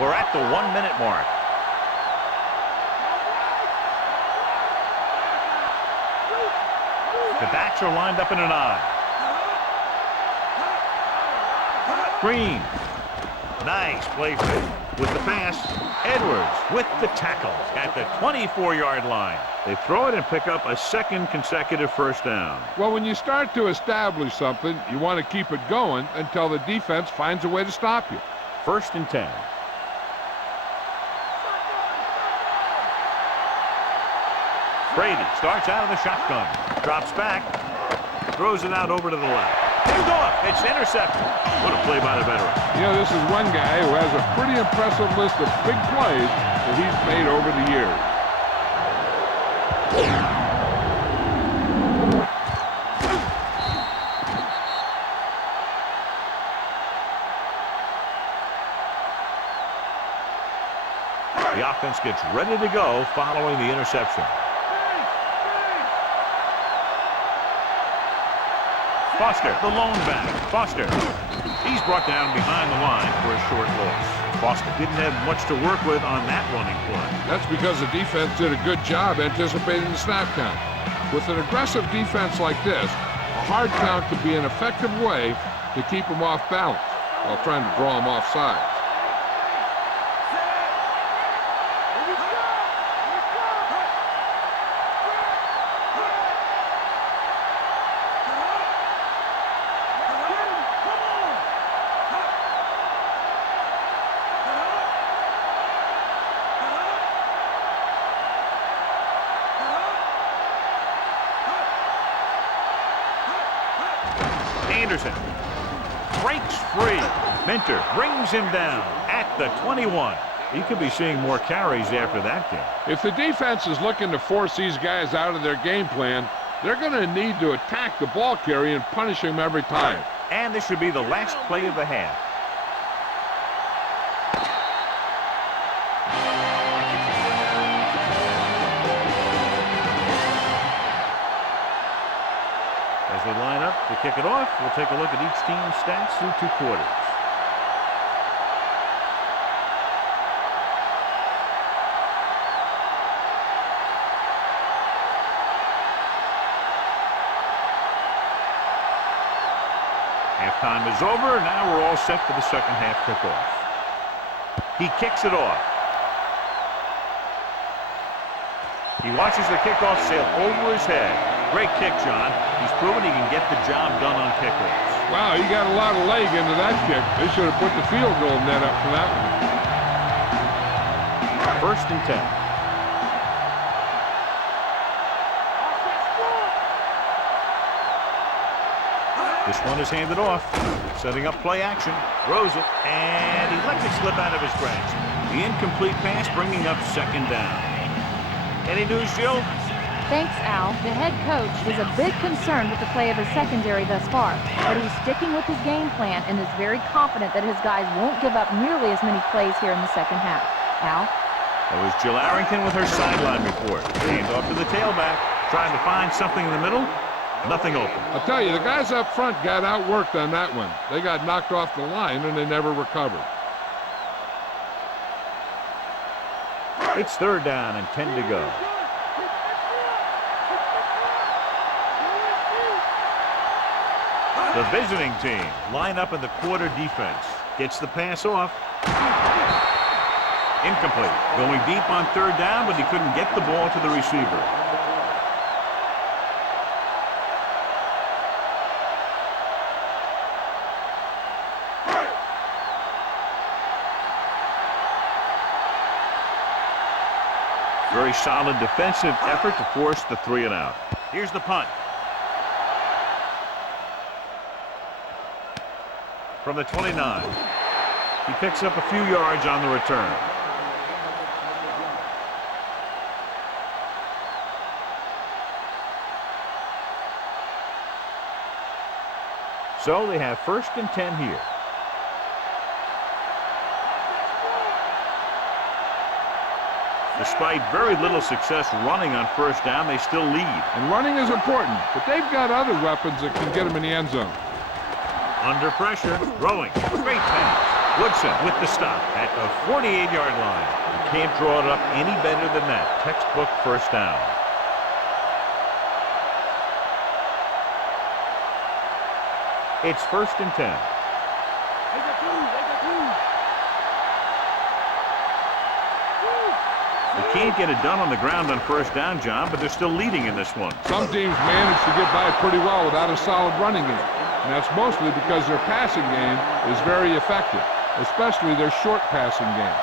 We're at the 1-minute mark. The backs are lined up in an I. Green. Nice play fake. With the pass, Edwards with the tackle at the 24-yard line. They throw it and pick up a second consecutive first down. Well, when you start to establish something, you want to keep it going until the defense finds a way to stop you. 1st and 10. Brady starts out of the shotgun. Drops back. Throws it out over to the left. Picked off. It's intercepted. What a play by the veteran. You know, this is one guy who has a pretty impressive list of big plays that he's made over the years. The offense gets ready to go following the interception. Foster, the lone back. Foster. He's brought down behind the line for a short loss. Foster didn't have much to work with on that running play. That's because the defense did a good job anticipating the snap count. With an aggressive defense like this, a hard count could be an effective way to keep them off balance while trying to draw them off sides. Anderson breaks free. Minter brings him down at the 21. He could be seeing more carries after that game. If the defense is looking to force these guys out of their game plan, they're going to need to attack the ball carrier and punish him every time. And this should be the last play of the half. As they line up to kick it off, we'll take a look at each team's stats through 2 quarters. Halftime is over. Now we're all set for the second half kickoff. He kicks it off. He watches the kickoff sail over his head. Great kick, John. He's proven he can get the job done on kickoffs. Wow, he got a lot of leg into that kick. They should have put the field goal net up for that one. 1st and 10. This one is handed off. Setting up play action. Throws it, and he lets it slip out of his grasp. The incomplete pass bringing up 2nd down. Any news, Jill? Thanks, Al. The head coach is a bit concerned with the play of his secondary thus far, but he's sticking with his game plan and is very confident that his guys won't give up nearly as many plays here in the second half. Al? That was Jill Arrington with her sideline report. Hand off to the tailback, trying to find something in the middle. Nothing open. I'll tell you, the guys up front got outworked on that one. They got knocked off the line and they never recovered. It's 3rd down and 10 to go. The visiting team line up in the quarter defense. Gets the pass off. Incomplete. Going deep on 3rd down, but he couldn't get the ball to the receiver. Very solid defensive effort to force the 3 and out. Here's the punt. From the 29. He picks up a few yards on the return. So they have 1st and 10 here. Despite very little success running on 1st down, they still lead. And running is important, but they've got other weapons that can get them in the end zone. Under pressure, throwing, great pass. Woodson with the stop at the 48-yard line. You can't draw it up any better than that. Textbook 1st down. It's 1st and 10. They can't get it done on the ground on 1st down, John, but they're still leading in this one. Some teams manage to get by pretty well without a solid running game. And that's mostly because their passing game is very effective, especially their short passing game.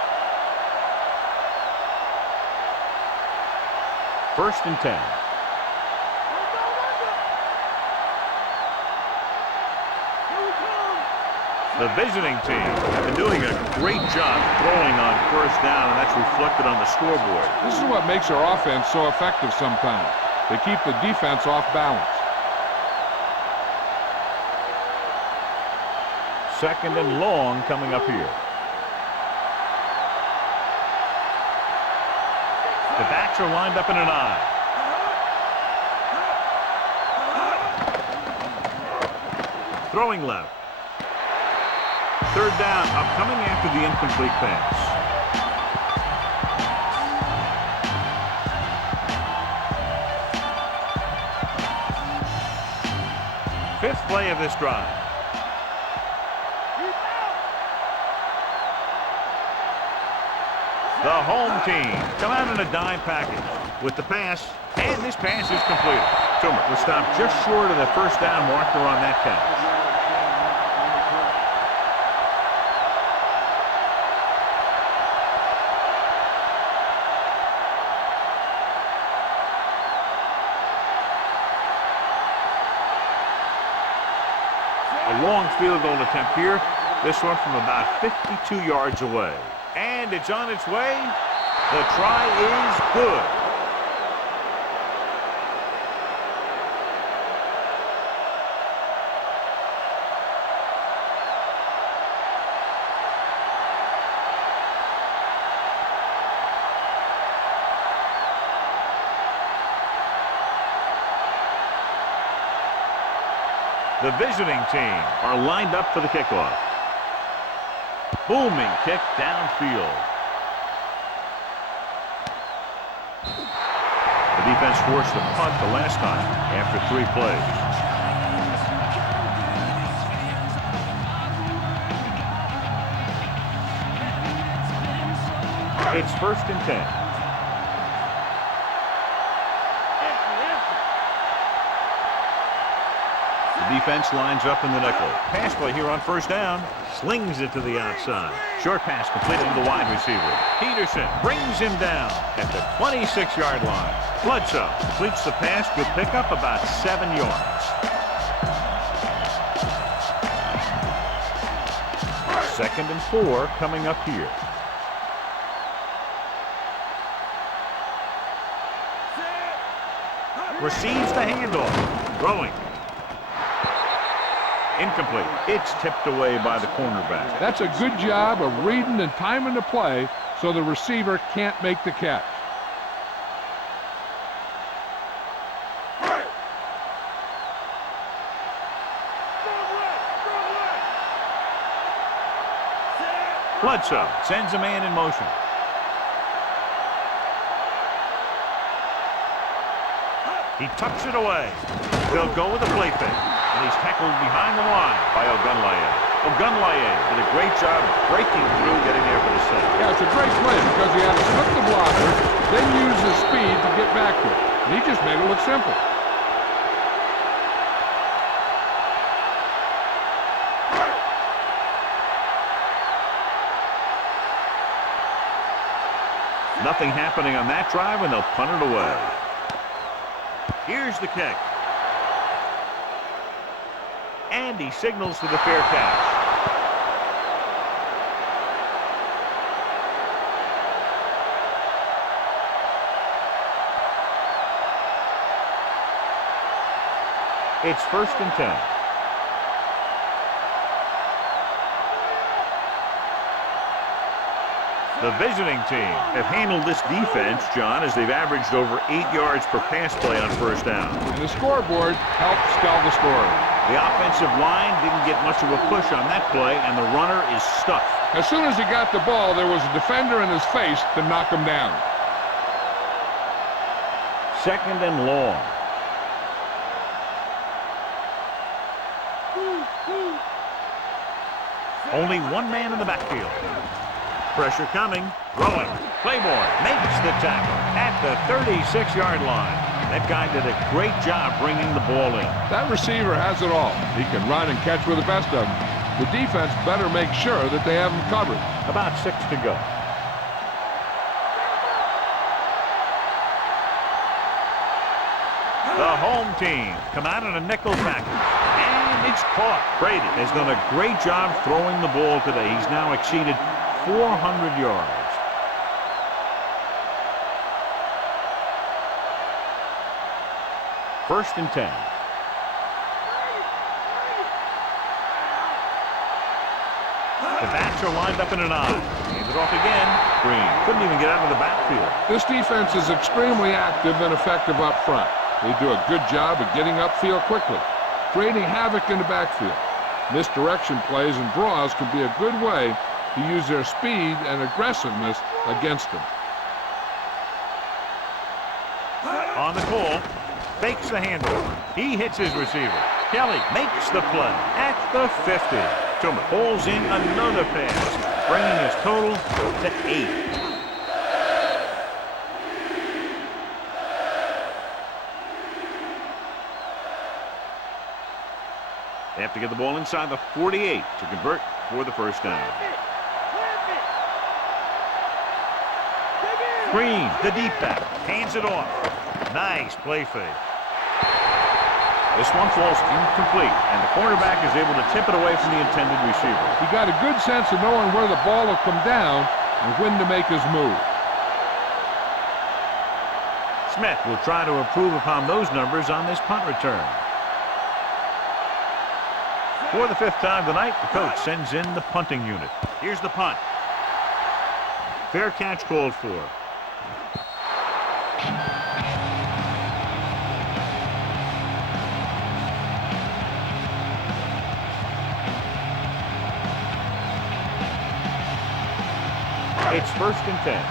1st and 10. The visiting team have been doing a great job throwing on 1st down, and that's reflected on the scoreboard. This is what makes our offense so effective sometimes. They keep the defense off balance. 2nd and long coming up here. The backs are lined up in an I. Throwing left. 3rd down, upcoming after the incomplete pass. Fifth play of this drive. The home team come out in a dime package with the pass, and this pass is completed. Toomer was stopped just short of the 1st down marker on that catch. A long field goal attempt here. This one from about 52 yards away. And it's on its way. The try is good. The visiting team are lined up for the kickoff. Booming kick downfield. The defense forced a punt the last time after 3 plays. It's 1st and 10. The defense lines up in the nickel. Pass play here on 1st down. Slings it to the outside. Short pass completed to the wide receiver. Peterson brings him down at the 26-yard line. Bledsoe completes the pass. Good pickup, about 7 yards. 2nd and 4 coming up here. Receives the handoff. Throwing. Incomplete. It's tipped away by the cornerback. That's a good job of reading and timing the play so the receiver can't make the catch. Bledsoe sends a man in motion. He tucks it away. They'll go with a play fake. And he's tackled behind the line by Ogunlaye. Ogunlaye did a great job breaking through, getting there for the sack. Yeah, it's a great play because he had to slip the blocker, then use his speed to get back to it. And he just made it look simple. Nothing happening on that drive, and they'll punt it away. Here's the kick. And he signals for the fair catch. It's 1st and 10. The visiting team have handled this defense, John, as they've averaged over 8 yards per pass play on first down. And the scoreboard helps tell the story. The offensive line didn't get much of a push on that play, and the runner is stuffed. As soon as he got the ball, there was a defender in his face to knock him down. Second and long. Only one man in the backfield. Pressure coming. Throwing. Claiborne makes the tackle at the 36-yard line. That guy did a great job bringing the ball in. That receiver has it all. He can run and catch with the best of them. The defense better make sure that they have him covered. About 6 to go. The home team come out in a nickel package. And it's caught. Brady has done a great job throwing the ball today. He's now exceeded 400 yards. First and 10. The backs are lined up in an eye. Hands it off again. Green couldn't even get out of the backfield. This defense is extremely active and effective up front. They do a good job of getting upfield quickly, creating havoc in the backfield. Misdirection plays and draws can be a good way to use their speed and aggressiveness against them. On the call, fakes the handover. He hits his receiver. Kelly makes the play at the 50. Tillman pulls in another pass, bringing his total to 8. They have to get the ball inside the 48 to convert for the first down. Green, the deep back, hands it off. Nice play fake. This one falls incomplete, and the cornerback is able to tip it away from the intended receiver. He got a good sense of knowing where the ball will come down and when to make his move. Smith will try to improve upon those numbers on this punt return. For the 5th time tonight, the coach sends in the punting unit. Here's the punt. Fair catch called for. It's first and 10.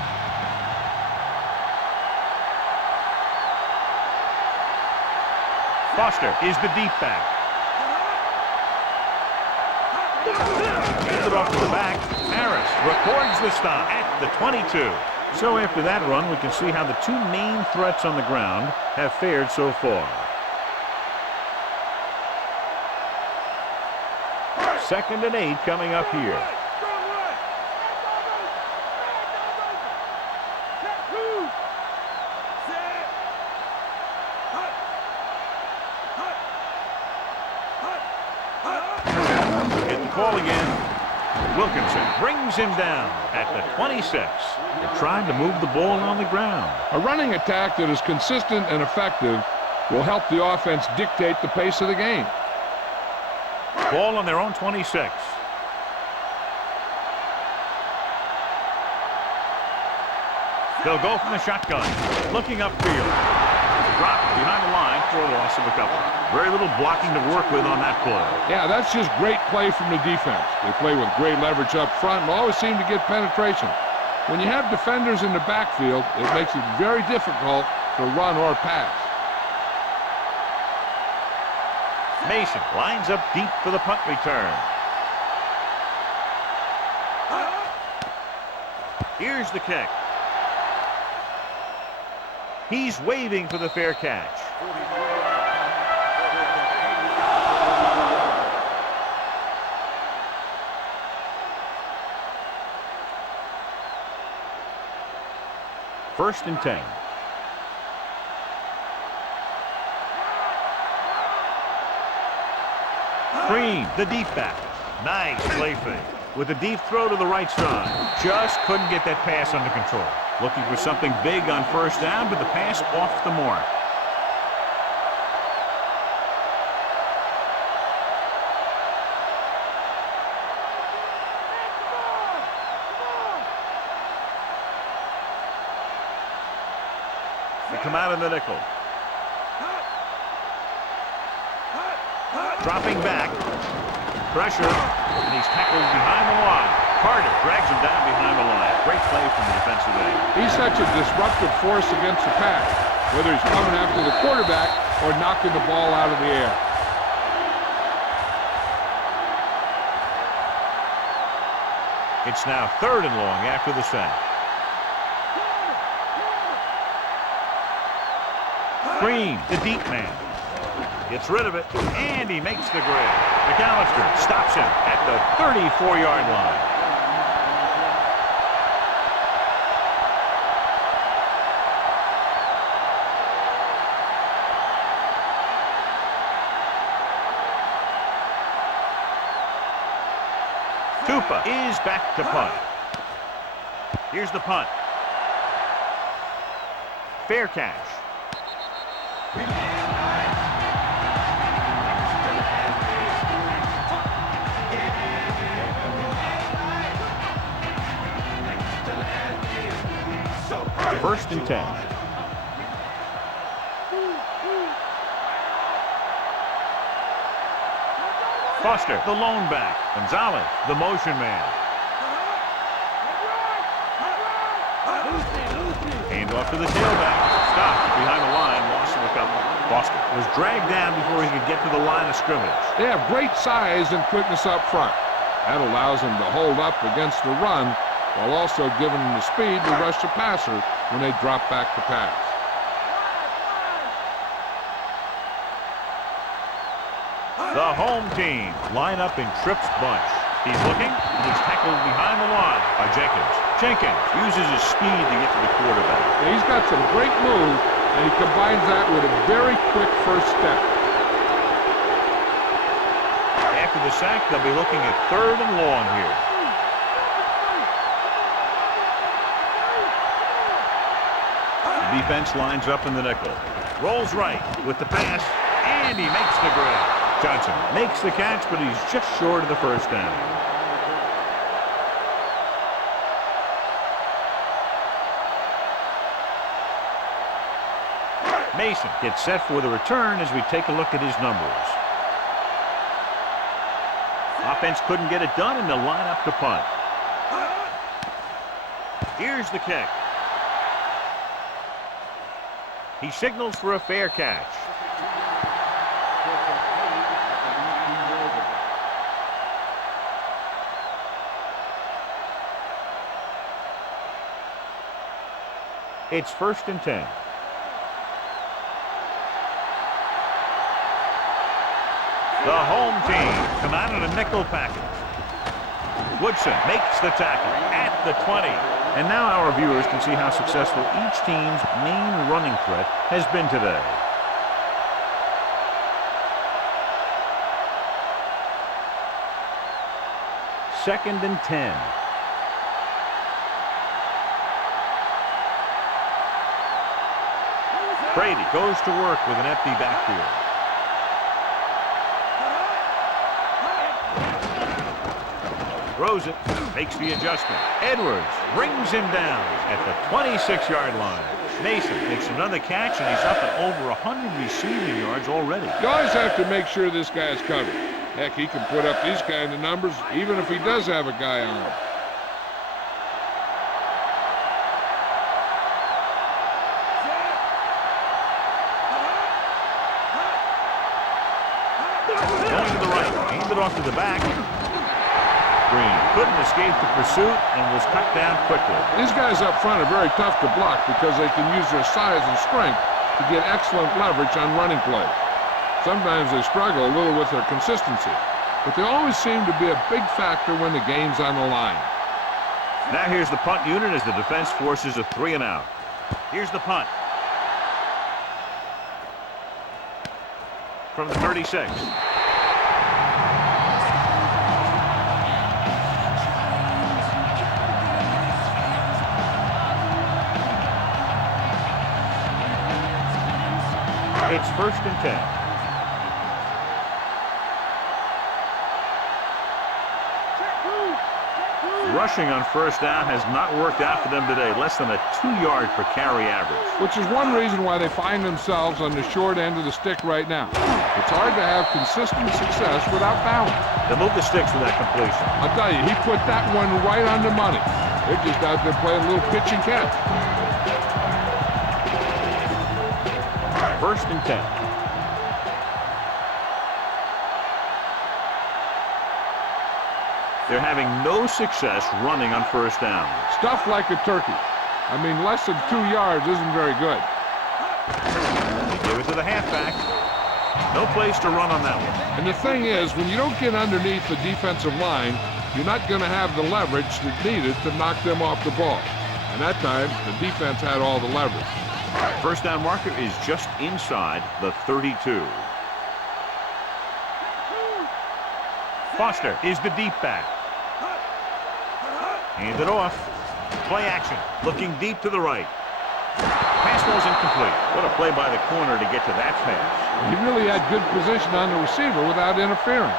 Foster is the deep back. Hands it off to the back. Harris records the stop at the 22. So after that run, we can see how the two main threats on the ground have fared so far. Second and 8 coming up here. Call again. Wilkinson brings him down at the 26. They're trying to move the ball on the ground. A running attack that is consistent and effective will help the offense dictate the pace of the game. Ball on their own 26. They'll go from the shotgun. Looking upfield. Dropped behind the line for a loss of a couple. Very little blocking to work with on that play. Yeah, that's just great play from the defense. They play with great leverage up front and always seem to get penetration. When you have defenders in the backfield, it makes it very difficult to run or pass. Mason lines up deep for the punt return. Here's the kick. He's waving for the fair catch. First and 10. Green, the deep back. Nice play fake. With a deep throw to the right side. Just couldn't get that pass under control. Looking for something big on first down, but the pass off the mark. They come out in the nickel. Dropping back. Pressure. And he's tackled behind the line. Carter drags him down behind the line. Great play from the defensive end. He's such a disruptive force against the pass, whether he's coming after the quarterback or knocking the ball out of the air. It's now 3rd and long after the sack. Green, the deep man. Gets rid of it, and he makes the grab. McAllister stops him at the 34-yard line. Tupa is back to punt. Here's the punt. Fair catch. First and 10. Foster, the lone back. Gonzalez, the motion man. Hand off to the tailback. Stopped behind the line, loss of a couple. Foster was dragged down before he could get to the line of scrimmage. They have great size and quickness up front. That allows them to hold up against the run while also giving them the speed to rush the passer when they drop back to pass. The home team line up in Tripp's bunch. He's looking, and he's tackled behind the line by Jenkins. Jenkins uses his speed to get to the quarterback. And he's got some great moves, and he combines that with a very quick first step. After the sack, they'll be looking at 3rd and long here. The defense lines up in the nickel. Rolls right with the pass, and he makes the grab. Johnson makes the catch, but he's just short of the first down. Mason gets set for the return as we take a look at his numbers. Offense couldn't get it done, and they'll line up to punt. Here's the kick. He signals for a fair catch. It's 1st and 10. The home team come out in a nickel package. Woodson makes the tackle at the 20. And now our viewers can see how successful each team's main running threat has been today. Second and 10. Brady goes to work with an empty backfield. Throws it, makes the adjustment. Edwards brings him down at the 26-yard line. Mason makes another catch, and he's up at over 100 receiving yards already. You always have to make sure this guy's covered. Heck, he can put up these kind of numbers even if he does have a guy on him. Going to the right, handed off to the back. Green couldn't escape the pursuit and was cut down quickly. These guys up front are very tough to block because they can use their size and strength to get excellent leverage on running plays. Sometimes they struggle a little with their consistency, but they always seem to be a big factor when the game's on the line. Now here's the punt unit as the defense forces a 3-and-out. Here's the punt. From the 36. It's 1st and 10. rushing on first down has not worked out for them today. Less than a 2-yard per carry average. Which is one reason why they find themselves on the short end of the stick right now. It's hard to have consistent success without balance. They move the sticks with that completion. I'll tell you, he put that one right on the money. They're just out there playing a little pitch and catch. First and 10. They're having no success running on first down. Stuff like a turkey. I mean, less than 2 yards isn't very good. They give it to the halfback. No place to run on that one. And the thing is, when you don't get underneath the defensive line, you're not going to have the leverage that's needed to knock them off the ball. And that time, the defense had all the leverage. First down marker is just inside the 32. Foster is the deep back. Hand it off. Play action. Looking deep to the right. Pass ball's incomplete. What a play by the corner to get to that pass. He really had good position on the receiver without interfering.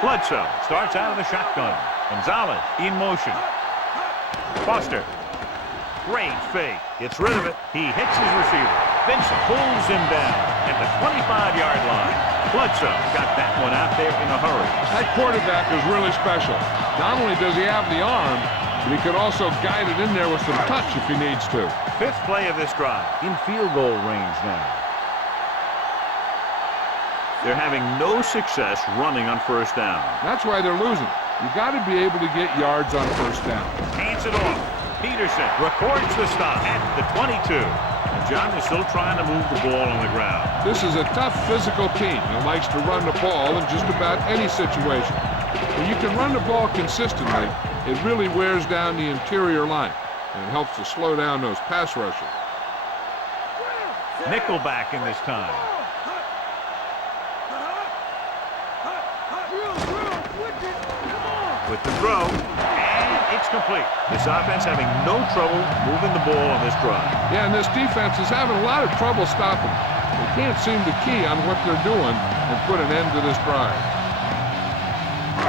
Bledsoe starts out of the shotgun. Gonzalez in motion. Foster. Great fake. Gets rid of it. He hits his receiver. Vincent pulls him down at the 25-yard line. Bledsoe got that one out there in a hurry. That quarterback is really special. Not only does he have the arm, but he can also guide it in there with some touch if he needs to. Fifth play of this drive. In field goal range now. They're having no success running on first down. That's why they're losing. You got to be able to get yards on first down. Hands it off. Peterson records the stop at the 22. And John is still trying to move the ball on the ground. This is a tough physical team that likes to run the ball in just about any situation. When you can run the ball consistently, it really wears down the interior line, and it helps to slow down those pass rushers. Nickelback in this time. With the throw, and it's complete. This offense having no trouble moving the ball on this drive. Yeah, and this defense is having a lot of trouble stopping. They can't seem to key on what they're doing and put an end to this drive.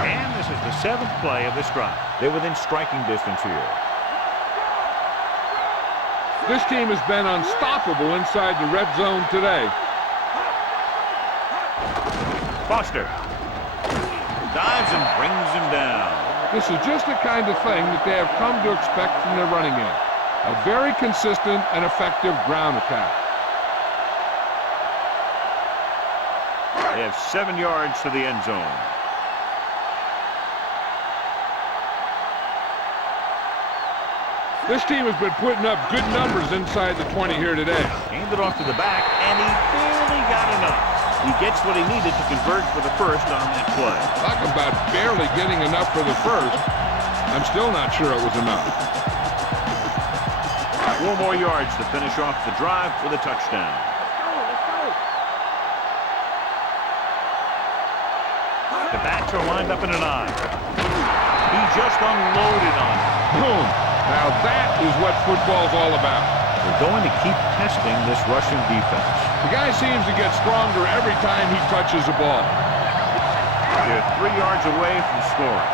And this is the 7th play of this drive. They're within striking distance here. This team has been unstoppable inside the red zone today. Foster dives and brings him down. This is just the kind of thing that they have come to expect from their running game. A very consistent and effective ground attack. They have 7 yards to the end zone. This team has been putting up good numbers inside the 20 here today. Handed off to the back, and he barely got enough. He gets what he needed to convert for the first on that play. Talk about barely getting enough for the first. I'm still not sure it was enough. 4 more yards to finish off the drive with a touchdown. The backs are lined up in an eye. He just unloaded on it. Boom. Now that is what football's all about. They're going to keep testing this rushing defense. The guy seems to get stronger every time he touches the ball. They're 3 yards away from scoring.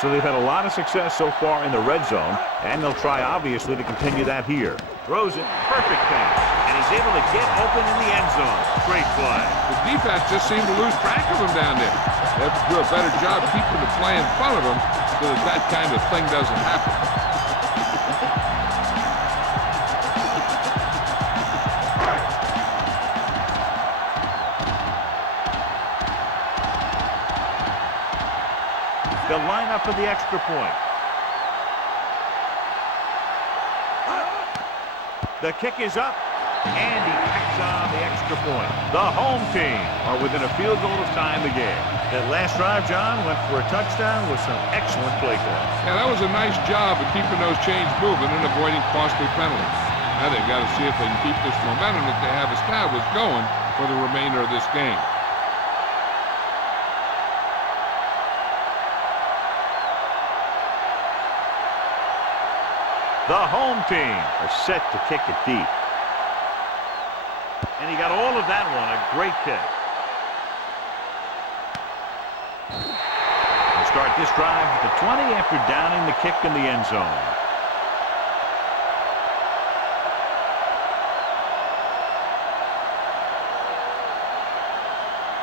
So they've had a lot of success so far in the red zone, and they'll try, obviously, to continue that here. Throws it, perfect pass, and he's able to get open in the end zone. Great play. The defense just seemed to lose track of him down there. They have to do a better job keeping the play in front of him so that that kind of thing doesn't happen. They'll line up for the extra point. The kick is up, and he picks on the extra point. The home team are within a field goal of tying the game. That last drive, John, went for a touchdown with some excellent play calls. Yeah, that was a nice job of keeping those chains moving and avoiding costly penalties. Now they've got to see if they can keep this momentum that they have established going for the remainder of this game. The home team are set to kick it deep. And he got all of that one. A great kick. We'll start this drive at the 20 after downing the kick in the end zone.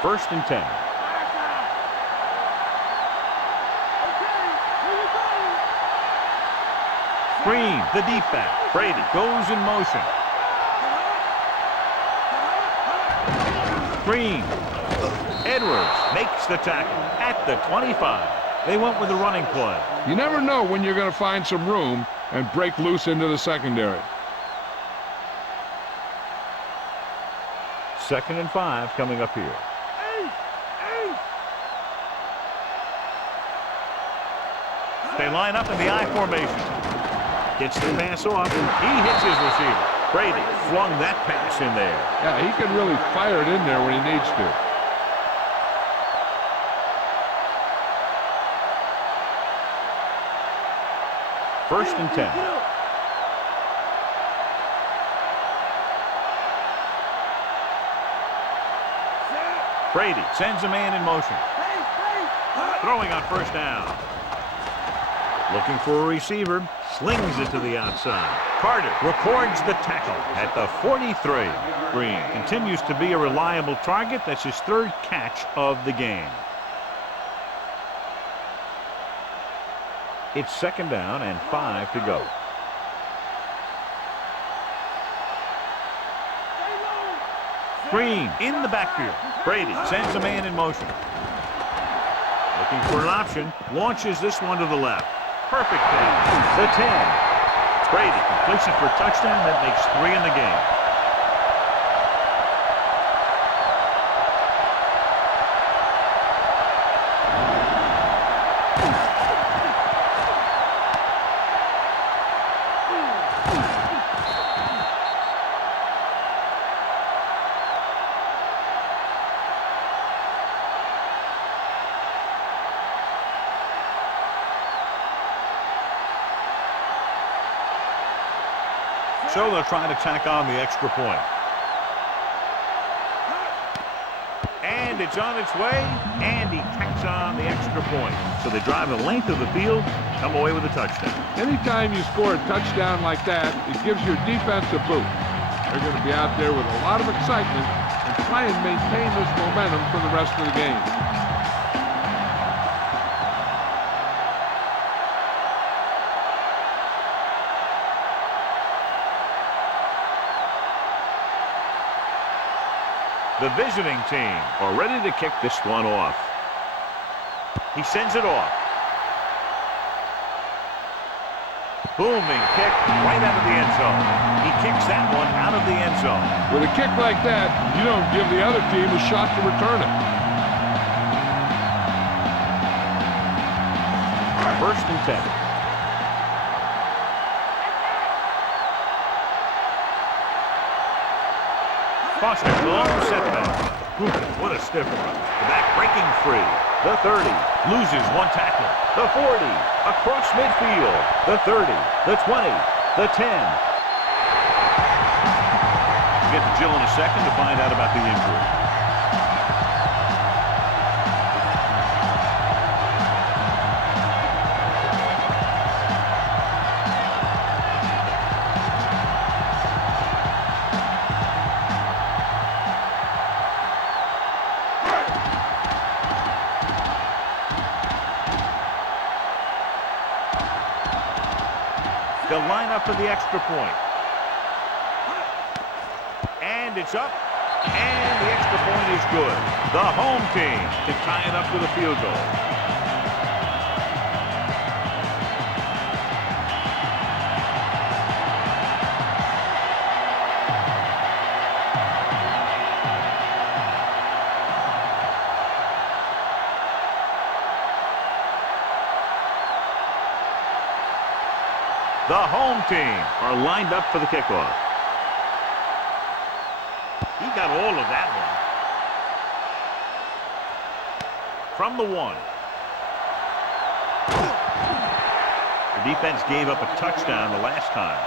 First and 10. Green, the deep back. Brady goes in motion. Green. Edwards makes the tackle at the 25. They went with the running play. You never know when you're going to find some room and break loose into the secondary. 2nd and 5 coming up here. They line up in the I formation. Gets the pass off. He hits his receiver. Brady flung that pass in there. Yeah, he can really fire it in there when he needs to. First and 10. Brady sends a man in motion. Throwing on first down. Looking for a receiver. Slings it to the outside. Carter records the tackle at the 43. Green continues to be a reliable target. That's his 3rd catch of the game. It's 2nd down and 5 to go. Green in the backfield. Brady sends a man in motion. Looking for an option. Launches this one to the left. Perfect pass. The 10. Brady completes it for a touchdown. That makes 3 in the game. So they'll try to tack on the extra point. And it's on its way, and he tacks on the extra point. So they drive the length of the field, come away with a touchdown. Anytime you score a touchdown like that, it gives your defense a boost. They're going to be out there with a lot of excitement and try and maintain this momentum for the rest of the game. The visiting team are ready to kick this one off. He sends it off. Booming kick right out of the end zone. He kicks that one out of the end zone. With a kick like that, you don't give the other team a shot to return it. First and 10. Foster, long setback. What a stiff run. The back breaking free. The 30. Loses one tackle. The 40. Across midfield. The 30. The 20. The 10. We'll get to Jill in a second to find out about the injury. They'll line up for the extra point. And it's up. And the extra point is good. The home team can tie it up with a field goal. The home team are lined up for the kickoff. He got all of that one. From the 1. The defense gave up a touchdown the last time.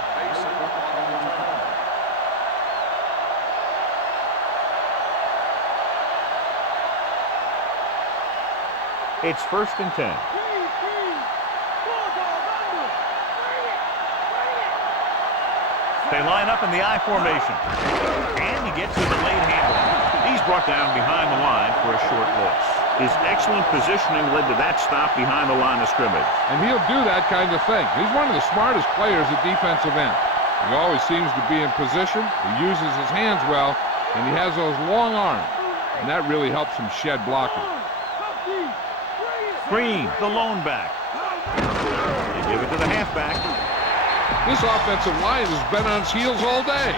It's 1st and 10. They line up in the I formation. And he gets the delayed handle. He's brought down behind the line for a short loss. His excellent positioning led to that stop behind the line of scrimmage. And he'll do that kind of thing. He's one of the smartest players at defensive end. He always seems to be in position. He uses his hands well, and he has those long arms. And that really helps him shed blocking. Green, the lone back. They give it to the halfback. This offensive line has been on its heels all day.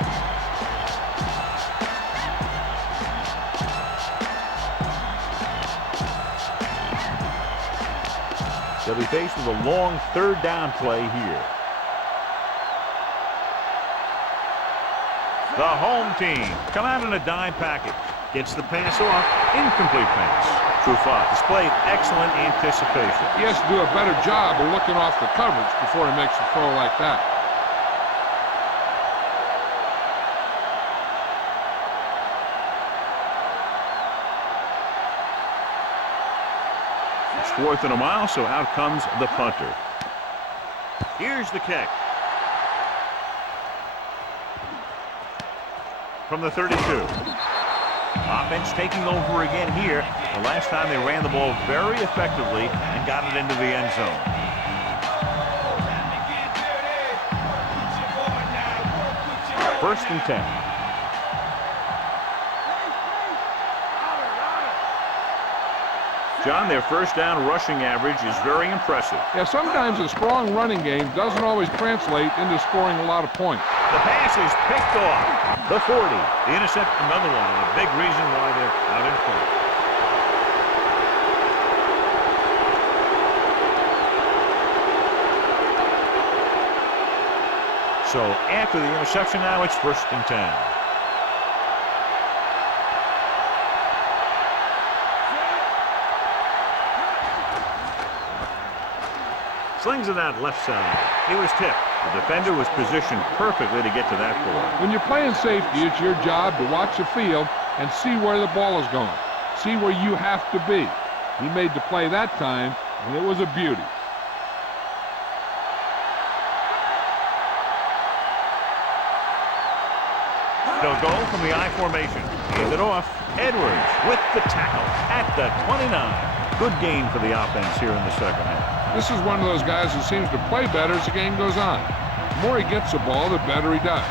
They'll be faced with a long 3rd down play here. The home team come out in a dime package. Gets the pass off. Incomplete pass. Truffaut displayed excellent anticipation. He has to do a better job of looking off the coverage before he makes a throw like that. It's 4th and a mile, so out comes the punter. Here's the kick. From the 32. Offense taking over again here. The last time they ran the ball very effectively and got it into the end zone. First and 10. John, their first down rushing average is very impressive. Yeah, sometimes a strong running game doesn't always translate into scoring a lot of points. The pass is picked off. The 40. The intercept, another one, and a big reason why they're out in front. So after the interception now, it's 1st and 10. Slings it out left side. He was tipped. The defender was positioned perfectly to get to that ball. When you're playing safety, it's your job to watch the field and see where the ball is going. See where you have to be. He made the play that time, and it was a beauty. They'll go from the I formation. Hand it off. Edwards with the tackle at the 29. Good gain for the offense here in the second half. This is one of those guys who seems to play better as the game goes on. The more he gets the ball, the better he does.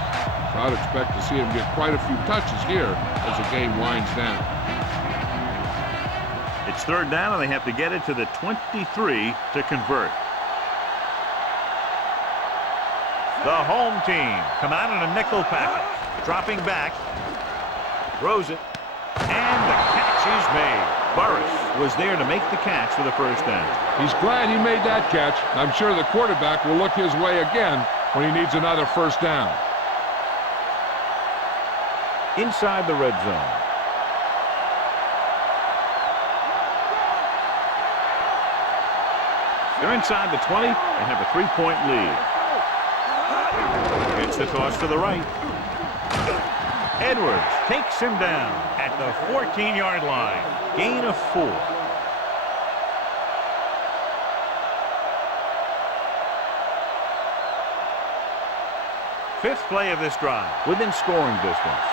So I'd expect to see him get quite a few touches here as the game winds down. It's 3rd down, and they have to get it to the 23 to convert. The home team come out in a nickel package. Dropping back. Throws it. And the catch is made. Burris was there to make the catch for the first down. He's glad he made that catch. I'm sure the quarterback will look his way again when he needs another first down. Inside the red zone. They're inside the 20 and have a 3-point lead. It's the toss to the right. Edwards takes him down at the 14-yard line. Gain of 4. Fifth play of this drive, within scoring distance.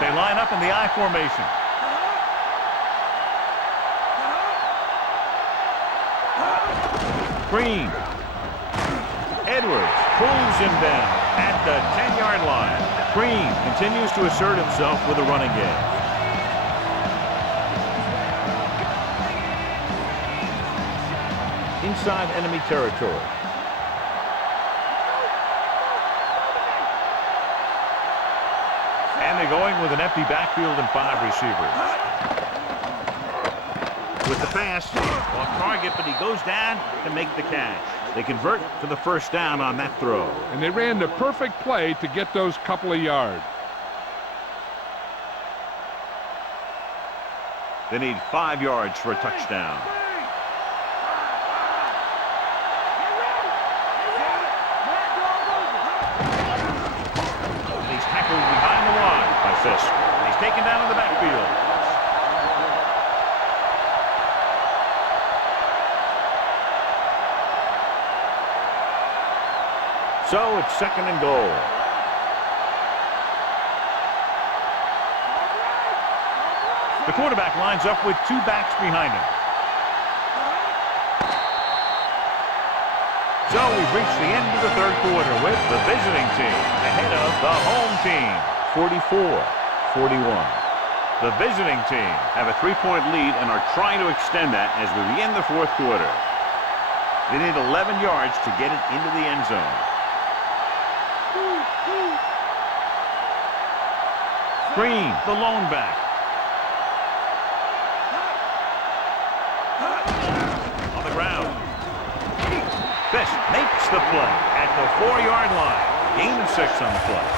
They line up in the I formation. Green. Edwards pulls him down at the 10-yard line. Green continues to assert himself with a running game. Inside enemy territory. And they're going with an empty backfield and 5 receivers. With the pass, off target, but he goes down to make the catch. They convert for the first down on that throw. And they ran the perfect play to get those couple of yards. They need 5 yards for a touchdown. And he's tackled behind the line by Fisk. And he's taken down in the backfield. So it's 2nd and goal. The quarterback lines up with 2 backs behind him. So we've reached the end of the 3rd quarter with the visiting team ahead of the home team, 44-41. The visiting team have a 3-point lead and are trying to extend that as we begin the 4th quarter. They need 11 yards to get it into the end zone. Green, the lone back. On the ground. Fisk makes the play at the 4-yard line. Gain of 6 on the play.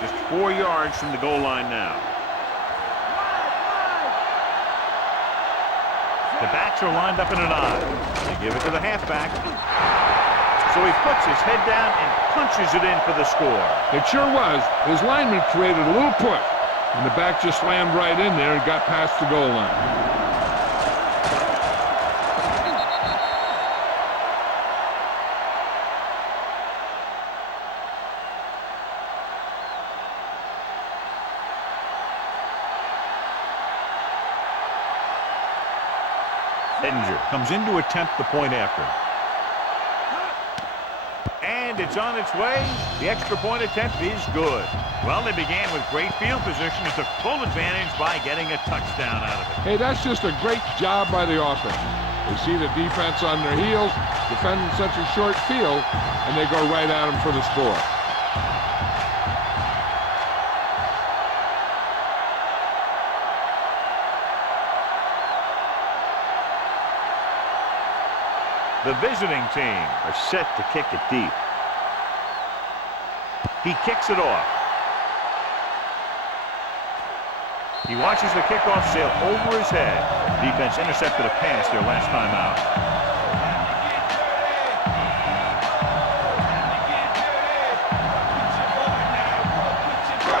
Just 4 yards from the goal line now. The backs are lined up in an I. They give it to the halfback. So he puts his head down and punches it in for the score. It sure was. His lineman created a little push, and the back just slammed right in there and got past the goal line. Edinger comes in to attempt the point after. And it's on its way. The extra point attempt is good. Well, they began with great field position and took full advantage by getting a touchdown out of it. Hey, that's just a great job by the offense. They see the defense on their heels, defending such a short field, and they go right at them for the score. The visiting team are set to kick it deep. He kicks it off. He watches the kickoff sail over his head. Defense intercepted a pass their last time out.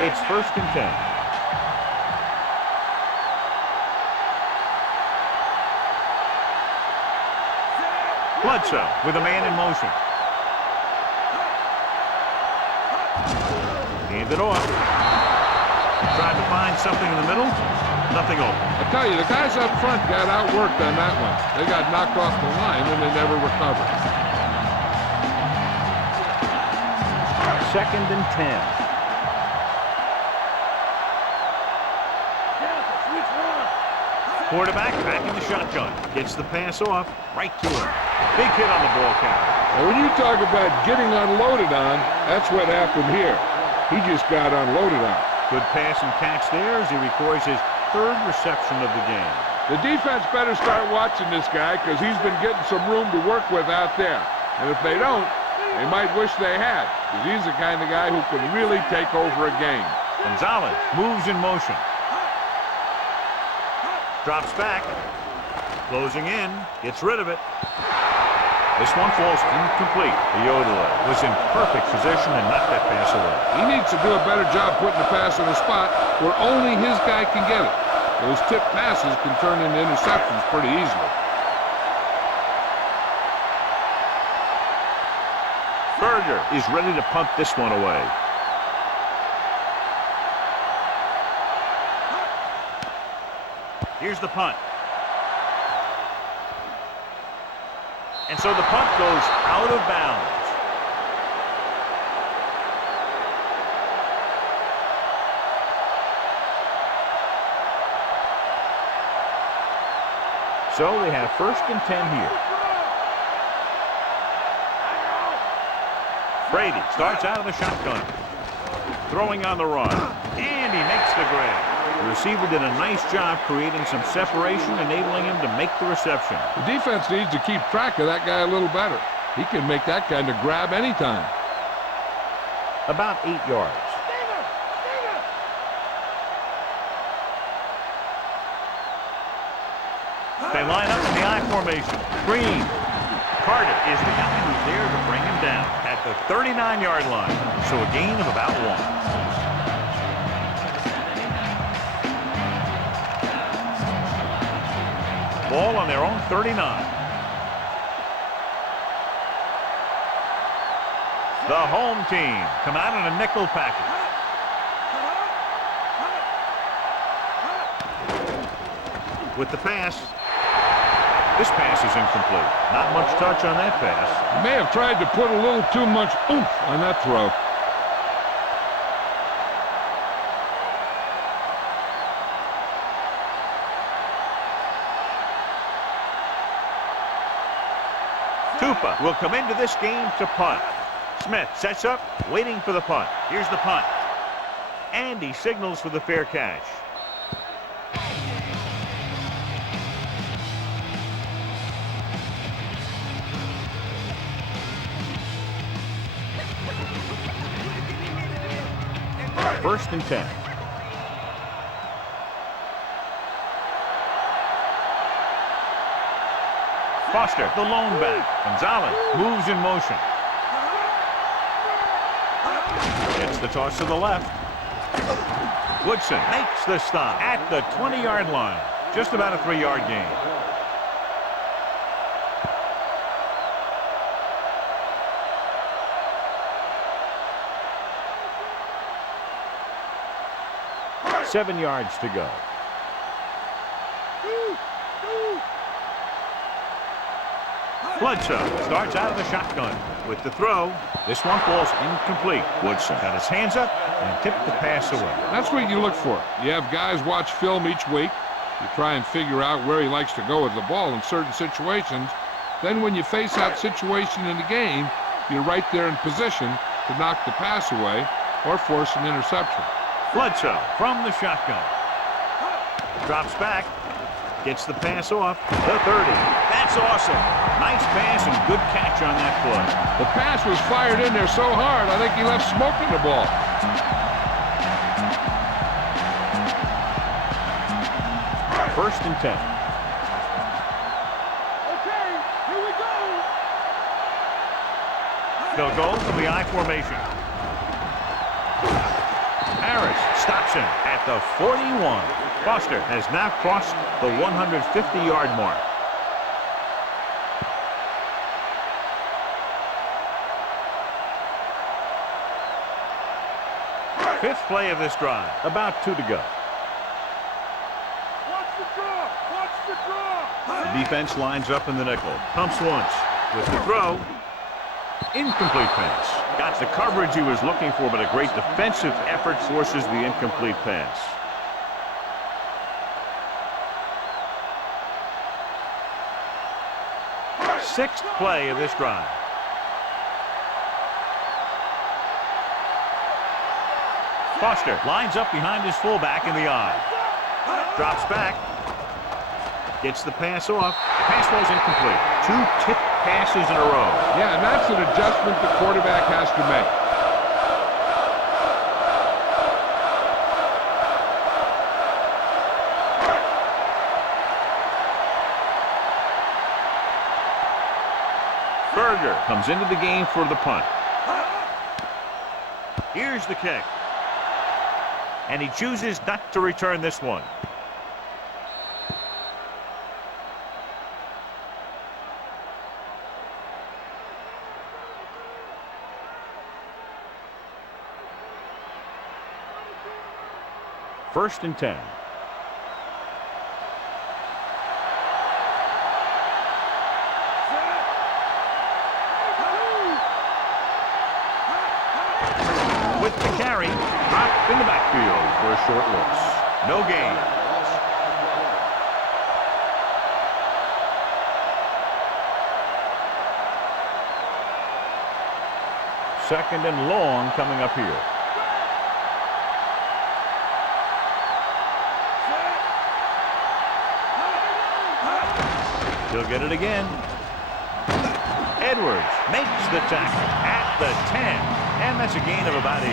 It's 1st and 10. Bledsoe with a man in motion. Hand it off. Tried to find something in the middle. Nothing open. I tell you, the guys up front got outworked on that one. They got knocked off the line and they never recovered. 2nd and 10. Quarterback back in the shotgun. Gets the pass off. Right to him. Big hit on the ball carrier. And when you talk about getting unloaded on, that's what happened here. He just got unloaded on. Good pass and catch there as he records his 3rd reception of the game. The defense better start watching this guy because he's been getting some room to work with out there. And if they don't, they might wish they had, because he's the kind of guy who can really take over a game. Gonzalez moves in motion. Drops back. Closing in. Gets rid of it. This one falls incomplete. Yodeler was in perfect position and knocked that pass away. He needs to do a better job putting the pass in a spot where only his guy can get it. Those tipped passes can turn into interceptions pretty easily. Berger is ready to punt this one away. Here's the punt. And so the punt goes out of bounds. So they have 1st and 10 here. Brady starts out of the shotgun. Throwing on the run. And he makes the grab. The receiver did a nice job creating some separation, enabling him to make the reception. The defense needs to keep track of that guy a little better. He can make that kind of grab anytime. About 8 yards. They line up in the I formation. Green. Carter is the guy who's there to bring him down at the 39-yard line. So a gain of about 1. Ball on their own 39. The home team come out in a nickel package. With the pass. This pass is incomplete. Not much touch on that pass. He may have tried to put a little too much oomph on that throw. Tupa will come into this game to punt. Smith sets up, waiting for the punt. Here's the punt. And he signals for the fair catch. First and 10. Foster, the lone back. Gonzalez moves in motion. Gets the toss to the left. Woodson makes the stop at the 20-yard line. Just about a 3-yard gain. Seven yards to go. Bledsoe starts out of the shotgun with the throw. This one falls incomplete. Woodson got his hands up and tipped the pass away. That's what you look for. You have guys watch film each week. You try and figure out where he likes to go with the ball in certain situations. Then when you face that situation in the game, you're right there in position to knock the pass away or force an interception. Bledsoe from the shotgun. Drops back. Gets the pass off. The 30. That's awesome. Nice pass and good catch on that play. The pass was fired in there so hard, I think he left smoke in the ball. First and 10. Okay, here we go. They'll go from the I formation. Harris stops him at the 41. Foster has now crossed the 150-yard mark. Fifth play of this drive. About 2 to go. Watch the draw. Watch the draw. The defense lines up in the nickel. Pumps once. With the throw. Incomplete pass. Got the coverage he was looking for, but a great defensive effort forces the incomplete pass. Sixth play of this drive. Foster lines up behind his fullback in the I. Drops back. Gets the pass off. Pass was incomplete. 2 tip passes in a row. Yeah, and that's an adjustment the quarterback has to make. Berger comes into the game for the punt. Here's the kick. And he chooses not to return this one. First and 10. With the carry, dropped in the backfield for a short loss. No gain. Second and long coming up here. He'll get it again. Edwards makes the tackle at the 10. And that's a gain of about 8.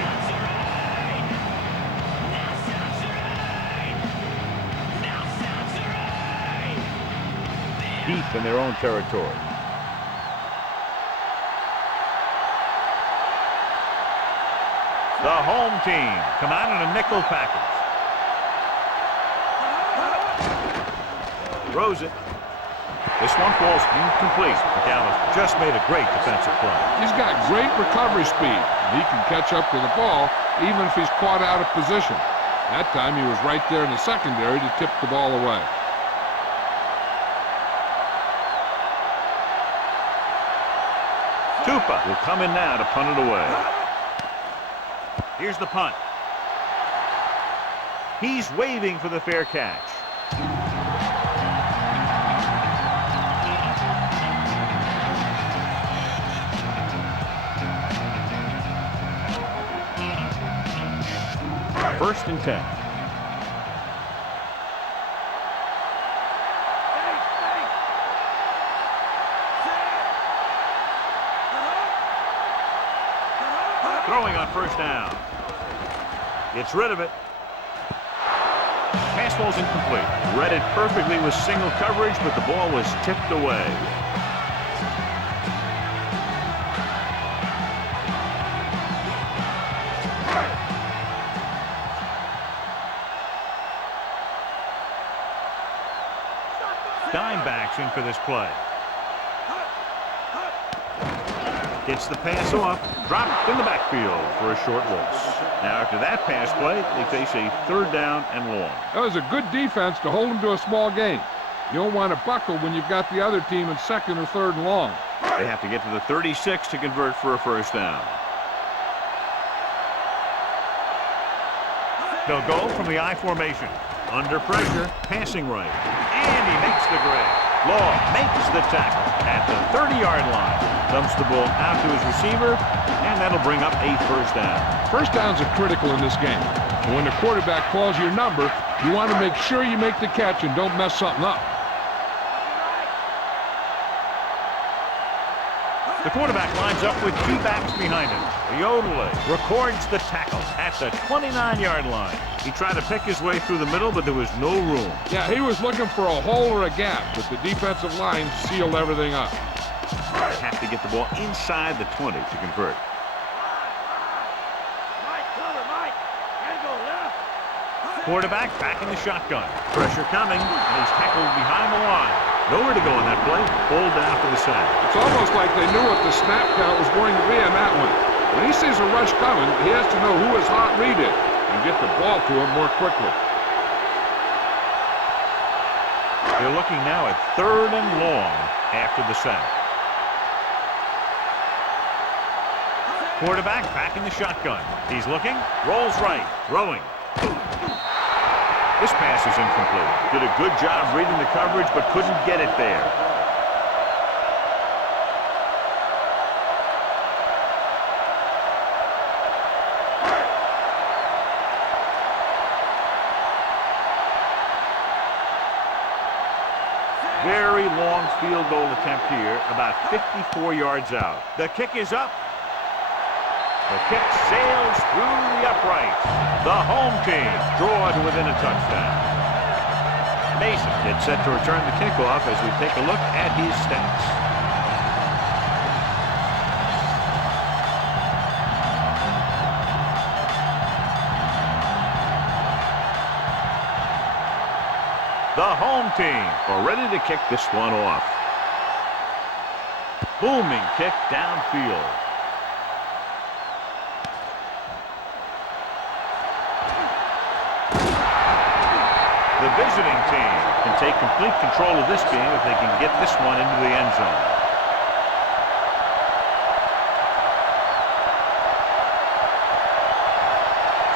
Deep in their own territory. The home team come out in a nickel package. Throws it. This one falls incomplete. McAllister just made a great defensive play. He's got great recovery speed. He can catch up to the ball even if he's caught out of position. That time he was right there in the secondary to tip the ball away. Tupa will come in now to punt it away. Here's the punt. He's waving for the fair catch. First and 10. Throwing on first down. Gets rid of it. Pass ball's incomplete. Read it perfectly with single coverage, but the ball was tipped away. Dime backs in for this play. Gets the pass off, dropped in the backfield for a short loss. Now after that pass play, they face a third down and long. That was a good defense to hold them to a small gain. You don't want to buckle when you've got the other team in second or third and long. They have to get to the 36 to convert for a first down. They'll go from the I formation. Under pressure, passing right. And he makes the grab. Law makes the tackle at the 30-yard line. Dumps the ball out to his receiver, and that'll bring up a first down. First downs are critical in this game. And when the quarterback calls your number, you want to make sure you make the catch and don't mess something up. The quarterback lines up with 2 backs behind him. Yodele records the tackle at the 29-yard line. He tried to pick his way through the middle, but there was no room. Yeah, he was looking for a hole or a gap, but the defensive line sealed everything up. Have to get the ball inside the 20 to convert. Quarterback back in the shotgun. Pressure coming, and he's tackled behind the line. Nowhere to go on that play. Pulled down for the sack. It's almost like they knew what the snap count was going to be on that one. When he sees a rush coming, he has to know who his hot read is and get the ball to him more quickly. They're looking now at third and long after the sack. Quarterback back in the shotgun. He's looking, rolls right, throwing. This pass is incomplete. Did a good job reading the coverage, but couldn't get it there. Very long field goal attempt here, about 54 yards out. The kick is up. The kick sails through the uprights. The home team draw to within a touchdown. Mason gets set to return the kickoff as we take a look at his stats. The home team are ready to kick this one off. Booming kick downfield. The visiting team can take complete control of this game if they can get this one into the end zone.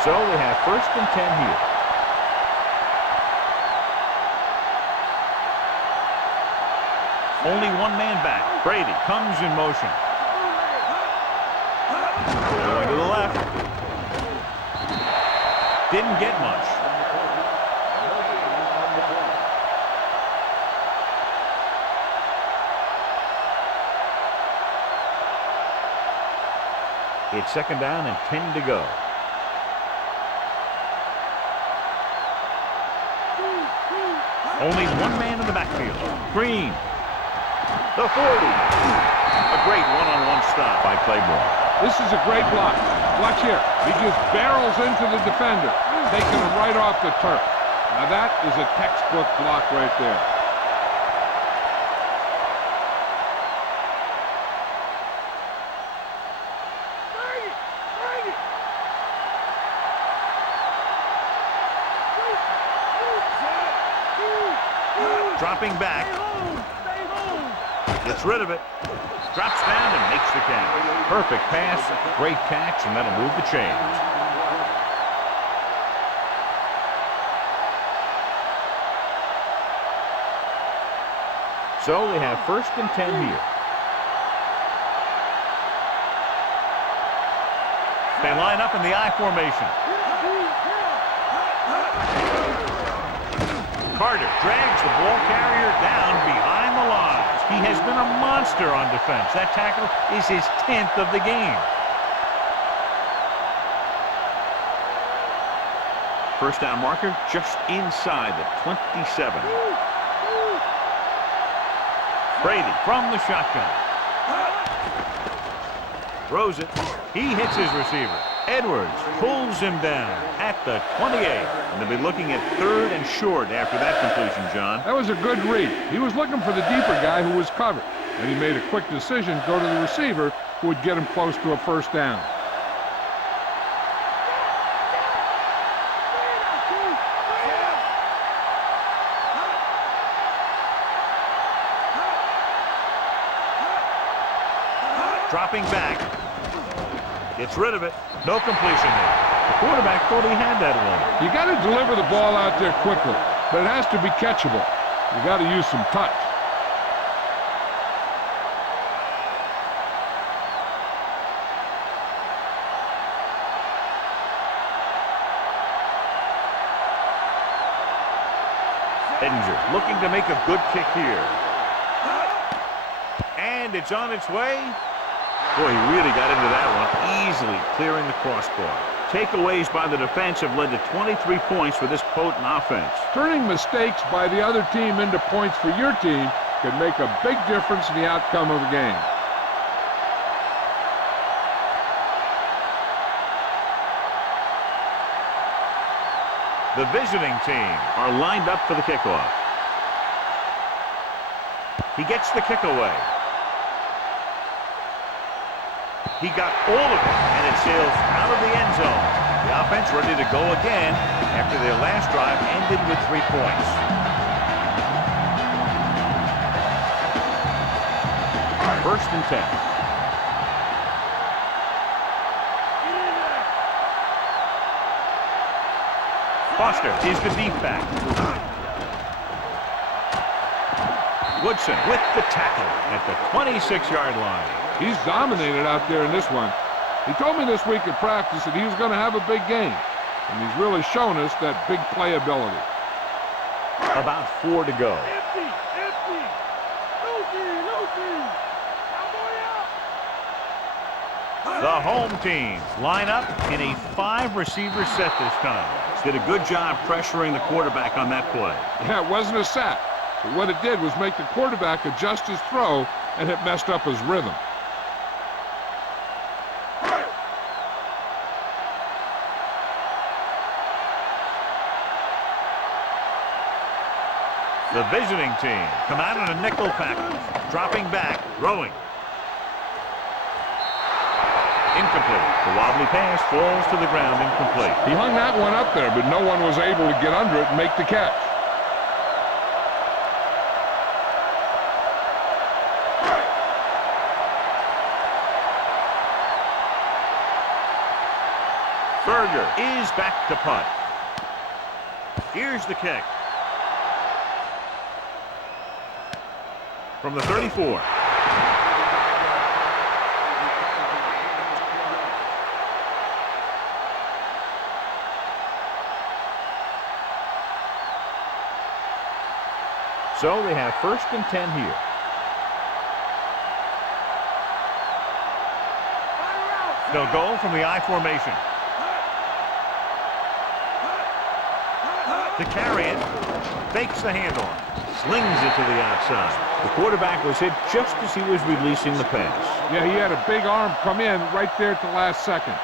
So they have first and 10 here. Only one man back. Brady comes in motion. Going to the left. Didn't get much. It's 2nd down and 10 to go. Only one man in the backfield. Green. The 40. A great one-on-one stop by Claiborne. This is a great block. Watch here. He just barrels into the defender, taking him right off the turf. Now that is a textbook block right there. Dropping back. Gets rid of it. Drops down and makes the catch. Perfect pass, great catch, and that'll move the chains. So they have 1st and 10 here. They line up in the I formation. Carter drags the ball carrier down behind the lines. He has been a monster on defense. That tackle is his 10th of the game. 1st down marker just inside the 27. Brady from the shotgun. Throws it. He hits his receiver. Edwards pulls him down at the 28. And they'll be looking at 3rd and short after that completion, John. That was a good read. He was looking for the deeper guy who was covered. And he made a quick decision to go to the receiver who would get him close to a 1st down. Dropping back. Gets rid of it. No completion there. The quarterback thought he had that one. You got to deliver the ball out there quickly, but it has to be catchable. You got to use some touch. Edinger looking to make a good kick here. And it's on its way. Boy, he really got into that one, easily clearing the crossbar. Takeaways by the defense have led to 23 points for this potent offense. Turning mistakes by the other team into points for your team can make a big difference in the outcome of a game. The visiting team are lined up for the kickoff. He gets the kick away. He got all of it, and it sails out of the end zone. The offense ready to go again after their last drive ended with 3 points. First and 10. Foster is the deep back. Woodson with the tackle at the 26-yard line. He's dominated out there in this one. He told me this week at practice that he was going to have a big game, and he's really shown us that big playability. About 4 to go. Empty, empty. Lucy. The home team line up in a 5-receiver set this time. Did a good job pressuring the quarterback on that play. Yeah, it wasn't a sack, but what it did was make the quarterback adjust his throw, and it messed up his rhythm. The visiting team come out in a nickel package. Dropping back, throwing. Incomplete. The wobbly pass falls to the ground incomplete. He hung that one up there, but no one was able to get under it and make the catch. Berger is back to punt. Here's the kick. From the 34. So they have first and 10 here. They'll go from the I formation. To carry it, fakes the handoff, slings it to the outside. The quarterback was hit just as he was releasing the pass. Yeah, he had a big arm come in right there at the last second.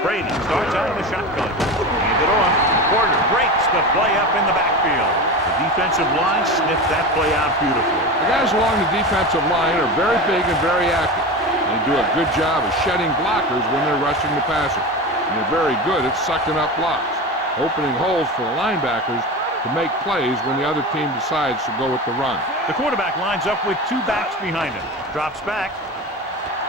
Brady starts out of the shotgun. Hand it off. Porter breaks the play up in the backfield. The defensive line sniffed that play out beautifully. The guys along the defensive line are very big and very active. They do a good job of shedding blockers when they're rushing the passer. And they're very good at sucking up blocks, opening holes for the linebackers to make plays when the other team decides to go with the run. The quarterback lines up with two backs behind him. Drops back.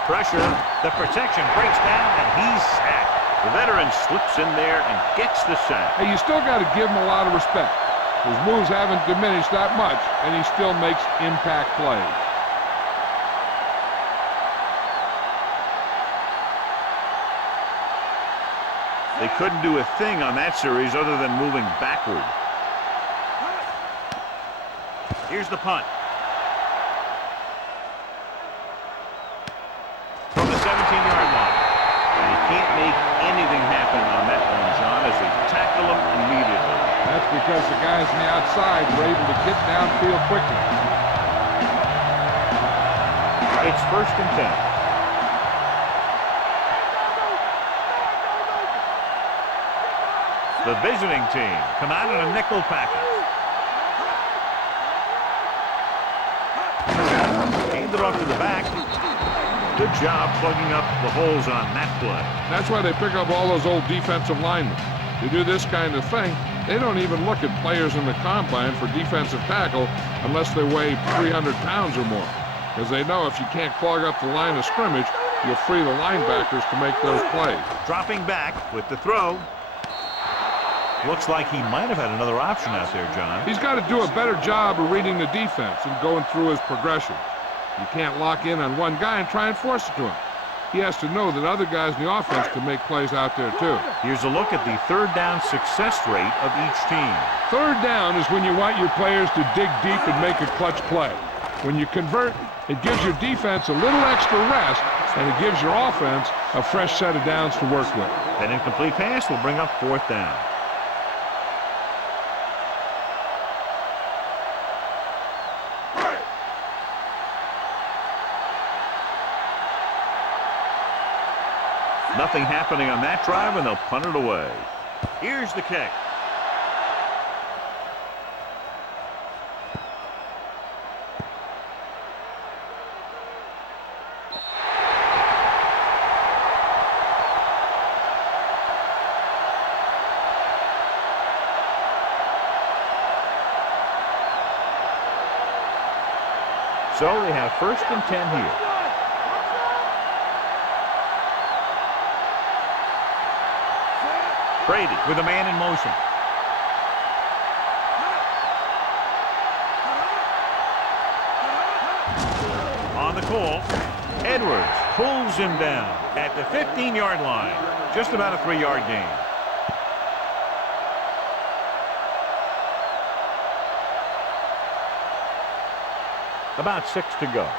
Pressure. The protection breaks down, and he's sacked. The veteran slips in there and gets the sack. Hey, you still got to give him a lot of respect. His moves haven't diminished that much, and he still makes impact plays. They couldn't do a thing on that series other than moving backward. Here's the punt. From the 17-yard line. And he can't make anything happen on that one, John, as they tackle him immediately. That's because the guys on the outside were able to get downfield quickly. It's 1st and 10. The visiting team come out in a nickel package. Hand it off to the back. Good job plugging up the holes on that play. That's why they pick up all those old defensive linemen. To do this kind of thing, they don't even look at players in the combine for defensive tackle unless they weigh 300 pounds or more. Because they know if you can't clog up the line of scrimmage, you'll free the linebackers to make those plays. Dropping back with the throw. Looks like he might have had another option out there, John. He's got to do a better job of reading the defense and going through his progression. You can't lock in on one guy and try and force it to him. He has to know that other guys in the offense can make plays out there too. Here's a look at the third down success rate of each team. Third down is when you want your players to dig deep and make a clutch play. When you convert, it gives your defense a little extra rest, and it gives your offense a fresh set of downs to work with. That incomplete pass will bring up 4th down. Nothing happening on that drive, and they'll punt it away. Here's the kick. So they have 1st and 10 here. Brady with a man in motion. On the call, Edwards pulls him down at the 15-yard line. Just about a 3-yard gain. About 6 to go.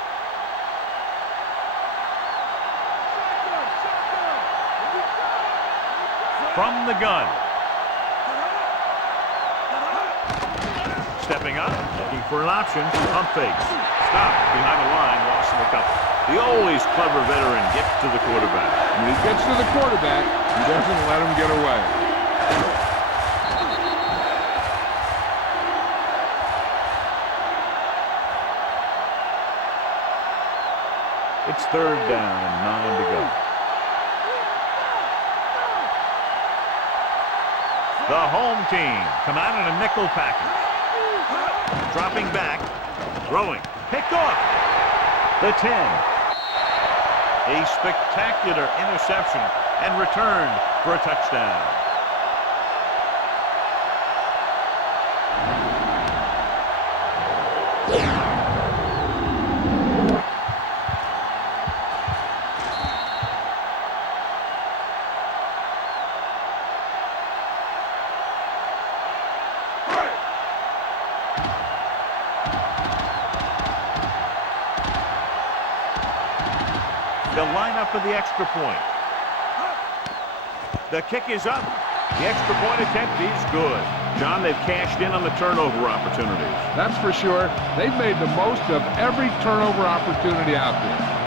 From the gun. Stepping up, looking for an option. Pump fakes. Stop behind the line, loss of a couple. The always clever veteran gets to the quarterback. When he gets to the quarterback, he doesn't let him get away. It's 3rd down and 9 to go. The home team come out in a nickel package. Dropping back, throwing, picked off. The 10. A spectacular interception and returned for a touchdown. They'll line up for the extra point. The kick is up. The extra point attempt is good. John, they've cashed in on the turnover opportunities. That's for sure. They've made the most of every turnover opportunity out there.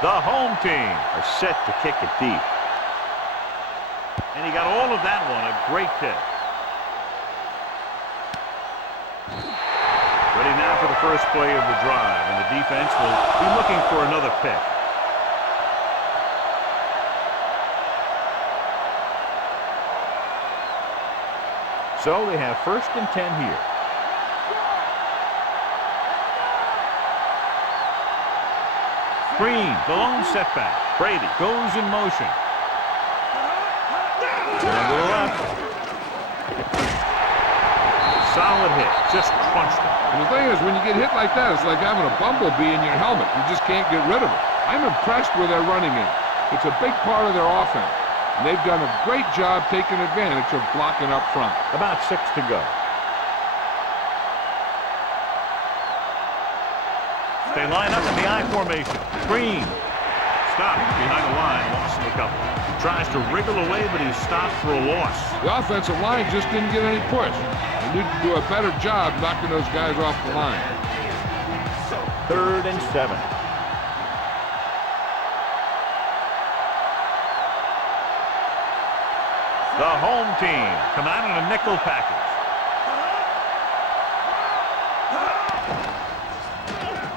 The home team are set to kick it deep. And he got all of that one. A great kick. Ready now for the first play of the drive, and the defense will be looking for another pick. So they have 1st and 10 here. Green, the lone setback. Brady goes in motion. Going to the left. Solid hit. Just crunched it. And the thing is, when you get hit like that, it's like having a bumblebee in your helmet. You just can't get rid of it. I'm impressed with their running game. It's a big part of their offense. And they've done a great job taking advantage of blocking up front. About 6 to go. They line up in the I formation. Green. Stopped behind the line. Lost a couple. Tries to wriggle away, but he's stopped for a loss. The offensive line just didn't get any push. They need to do a better job knocking those guys off the line. 3rd and 7. The home team come out in a nickel package.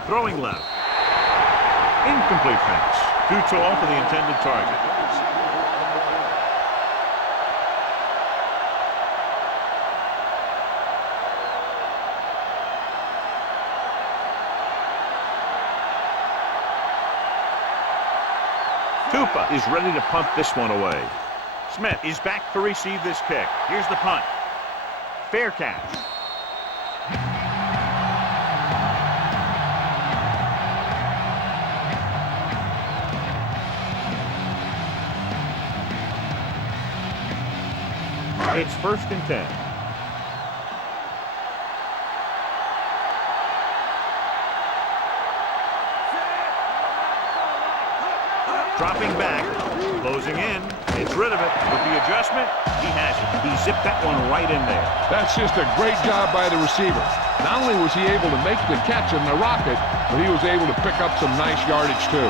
Throwing left. Incomplete pass. Too tall for the intended target. Tupa is ready to punt this one away. Smith is back to receive this kick. Here's the punt. Fair catch. It's 1st and 10. Dropping back, closing in. It's rid of it. With the adjustment, he has it. He zipped that one right in there. That's just a great job by the receiver. Not only was he able to make the catch in the rocket, but he was able to pick up some nice yardage too.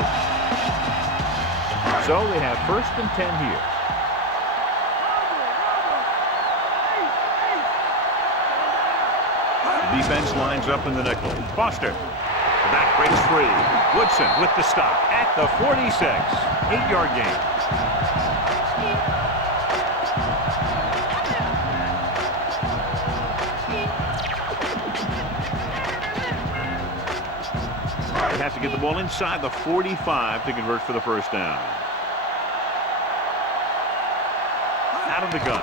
So they have 1st and 10 here. Defense lines up in the nickel. Foster. The back breaks free. Woodson with the stop at the 46. 8-yard gain. They have to get the ball inside the 45 to convert for the 1st down. Out of the gun.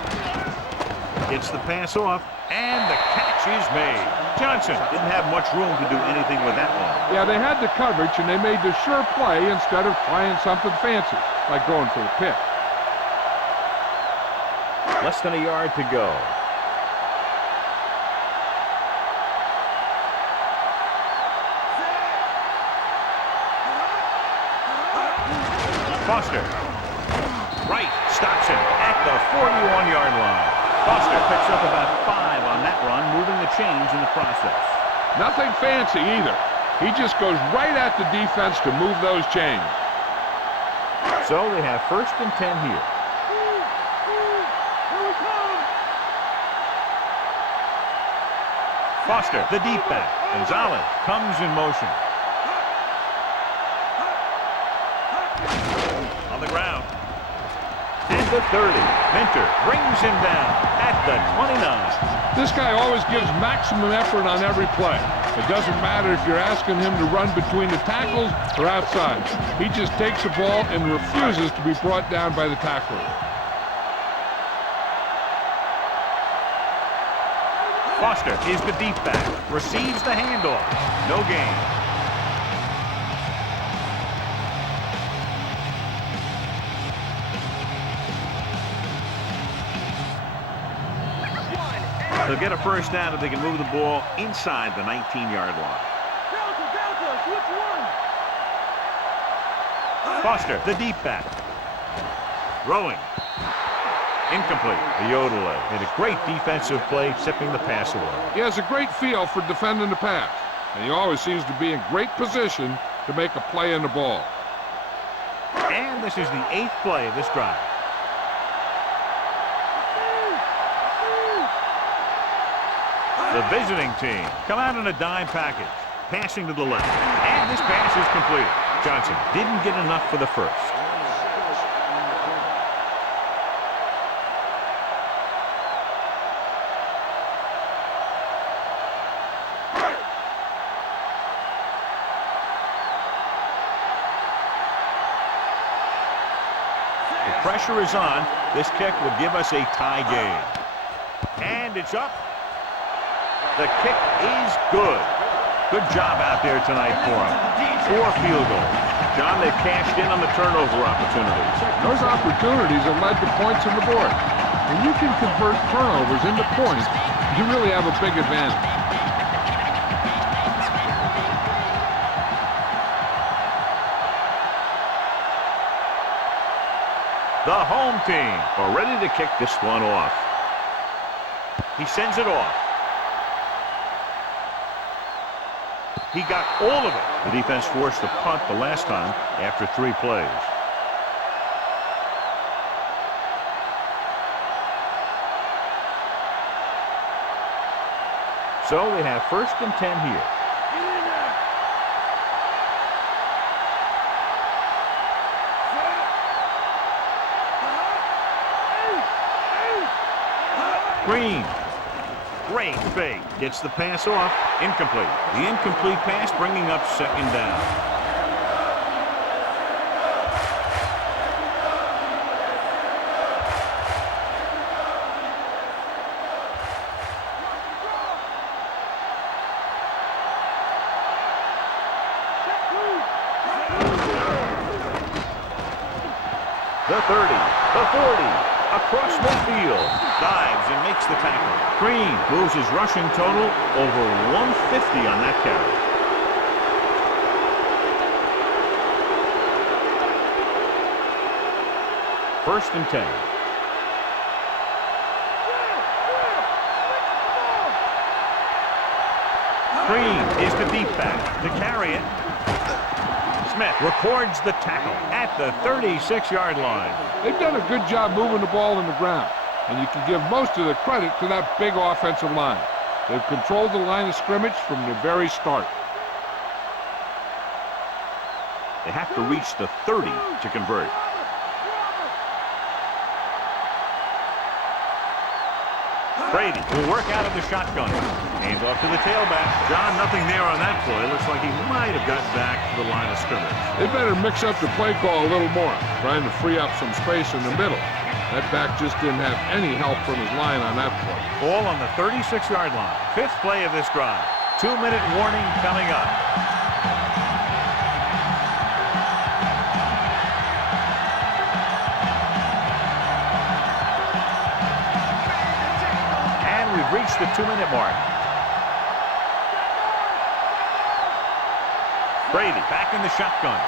Gets the pass off, and the catch is made. Johnson didn't have much room to do anything with that one. Yeah, they had the coverage, and they made the sure play instead of trying something fancy, like going for the pick. Less than a yard to go. Foster. Right, stops him at the 41-yard line. Foster picks up about 5 on that run, moving the chains in the process. Nothing fancy either. He just goes right at the defense to move those chains. So they have 1st and 10 here. Foster, the deep back. Gonzalez comes in motion. On the ground. And the 30. Minter brings him down at the 29. This guy always gives maximum effort on every play. It doesn't matter if you're asking him to run between the tackles or outside. He just takes the ball and refuses to be brought down by the tackler. Foster is the deep back. Receives the handoff. No gain. They'll get a first down if they can move the ball inside the 19-yard line. Delta, switch one. Foster, the deep back. Throwing. Incomplete. The Yodeler made a great defensive play, tipping the pass away. He has a great feel for defending the pass, and he always seems to be in great position to make a play in the ball. And this is the 8th play of this drive. The visiting team come out in a dime package, passing to the left. And this pass is completed. Johnson didn't get enough for the first. The pressure is on. This kick would give us a tie game. And it's up. The kick is good. Good job out there tonight for him. 4 field goals. John, they've cashed in on the turnover opportunities. Those opportunities have led to points on the board. When you can convert turnovers into points, you really have a big advantage. The home team are ready to kick this one off. He sends it off. He got all of it. The defense forced a punt the last time after 3 plays. So they have 1st and 10 here. Green. Great fake. Gets the pass off. Incomplete. The incomplete pass bringing up 2nd down. The 30. The 40. Across midfield. Dives and makes the tackle. Green moves his rushing total over 150 on that carry. First and 10. Green is the deep back to carry it. Smith records the tackle at the 36-yard line. They've done a good job moving the ball on the ground, and you can give most of the credit to that big offensive line. They've controlled the line of scrimmage from the very start. They have to reach the 30 to convert. Brady will work out of the shotgun. Hands off to the tailback. John, nothing there on that play. Looks like he might have gotten back to the line of scrimmage. They better mix up the play call a little more, trying to free up some space in the middle. That back just didn't have any help from his line on that play. Ball on the 36-yard line. 5th play of this drive. 2-minute warning coming up. Reached the 2-minute mark. Brady back in the shotgun.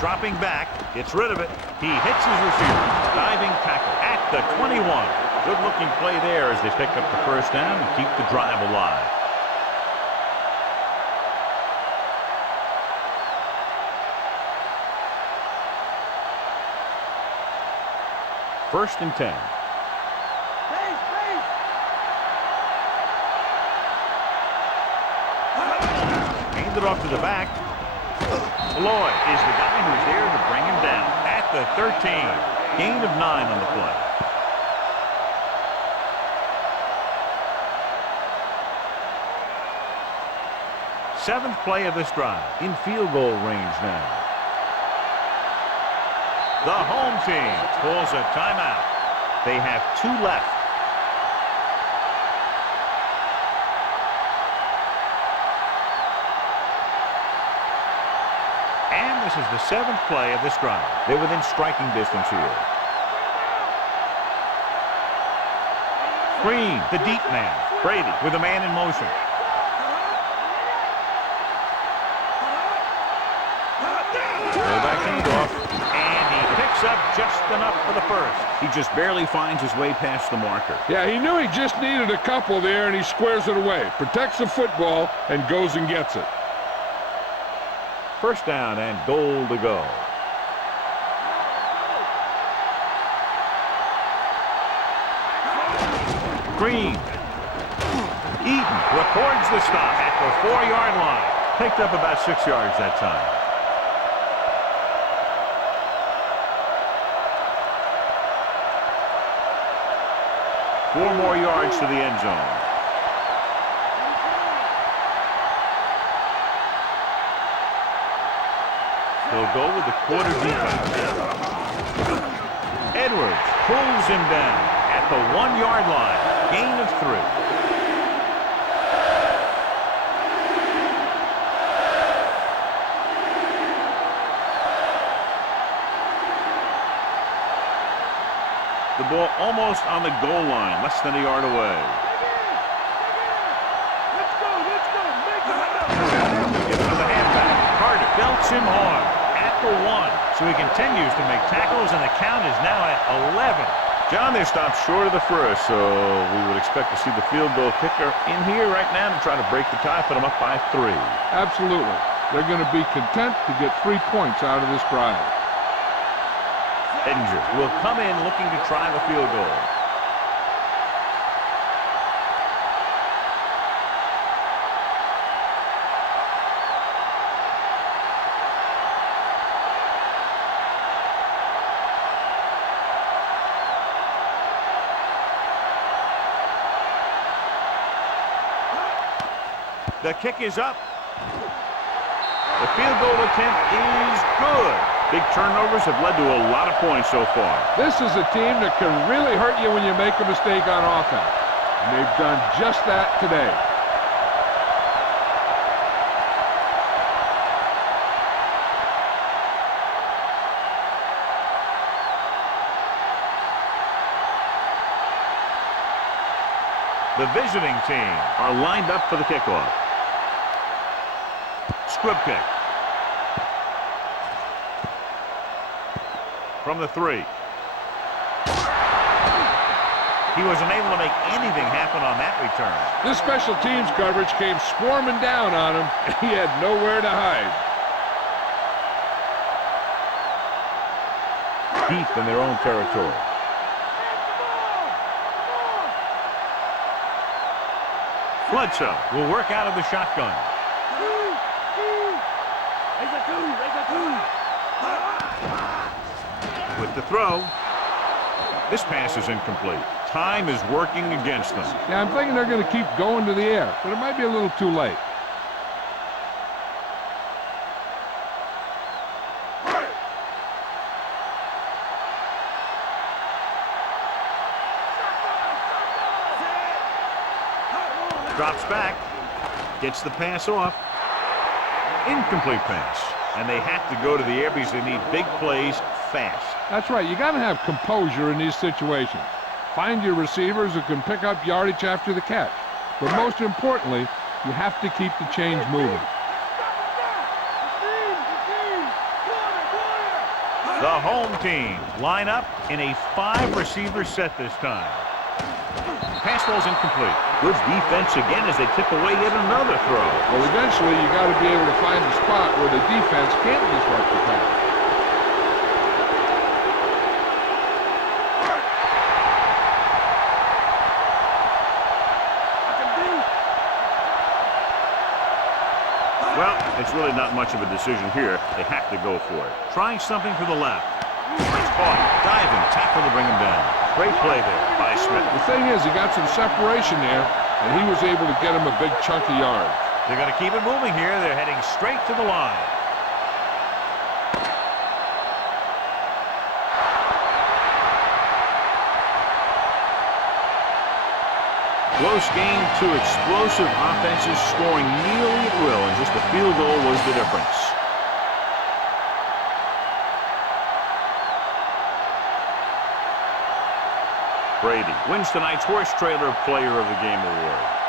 Dropping back, gets rid of it. He hits his receiver. Diving tackle at the 21. Good looking play there as they pick up the first down and keep the drive alive. First and 10. Hand it off to the back. Lloyd is the guy who's there to bring him down at the 13. Gain of 9 on the play. Seventh play of this drive. In field goal range now. The home team calls a timeout. They have 2 left. And this is the 7th play of this drive. They're within striking distance here. Screen, the deep man. Brady with a man in motion. Throwback handoff. And he picks up just enough for the first. He just barely finds his way past the marker. Yeah, he knew he just needed a couple there, and he squares it away. Protects the football and goes and gets it. First down and goal to go. Green. Eaton records the stop at the 4-yard line. Picked up about 6 yards that time. Four more yards to the end zone. They'll go with the quarter defense. Edwards pulls him down at the 1-yard line. Gain of 3. The ball almost on the goal line, less than a yard away. Let's go, let's go. Make it Gives it to the halfback. Carter belts him hard at the 1. So he continues to make tackles, and the count is now at 11. John, they stopped short of the first, so we would expect to see the field goal kicker in here right now to try to break the tie, put them up by 3. Absolutely. They're going to be content to get 3 points out of this drive. Edinger will come in looking to try the field goal. The kick is up. The field goal attempt is good. Big turnovers have led to a lot of points so far. This is a team that can really hurt you when you make a mistake on offense. And they've done just that today. The visiting team are lined up for the kickoff. Squib kick. From the 3. He was unable to make anything happen on that return. This special teams coverage came swarming down on him, and he had nowhere to hide. Deep in their own territory. Bledsoe will work out of the shotgun. With the throw, this pass is incomplete. Time is working against them. Yeah, I'm thinking they're going to keep going to the air, but it might be a little too late. Drops back, gets the pass off. Incomplete pass. And they have to go to the air because they need big plays fast. That's right. You got to have composure in these situations. Find your receivers who can pick up yardage after the catch. But most importantly, you have to keep the chains moving. The home team line up in a 5-receiver set this time. Pass ball's incomplete. Good defense again as they tip away yet another throw. Well, eventually you got to be able to find a spot where the defense can't disrupt the pass. Well, it's really not much of a decision here. They have to go for it. Trying something to the left. It's caught. Diving. Tackle to bring him down. Great play there by Smith. The thing is, he got some separation there, and he was able to get him a big chunk of yards. They're going to keep it moving here. They're heading straight to the line. Close game, 2 explosive offenses scoring nearly at will, and just a field goal was the difference. Brady wins tonight's Horse Trailer Player of the Game award.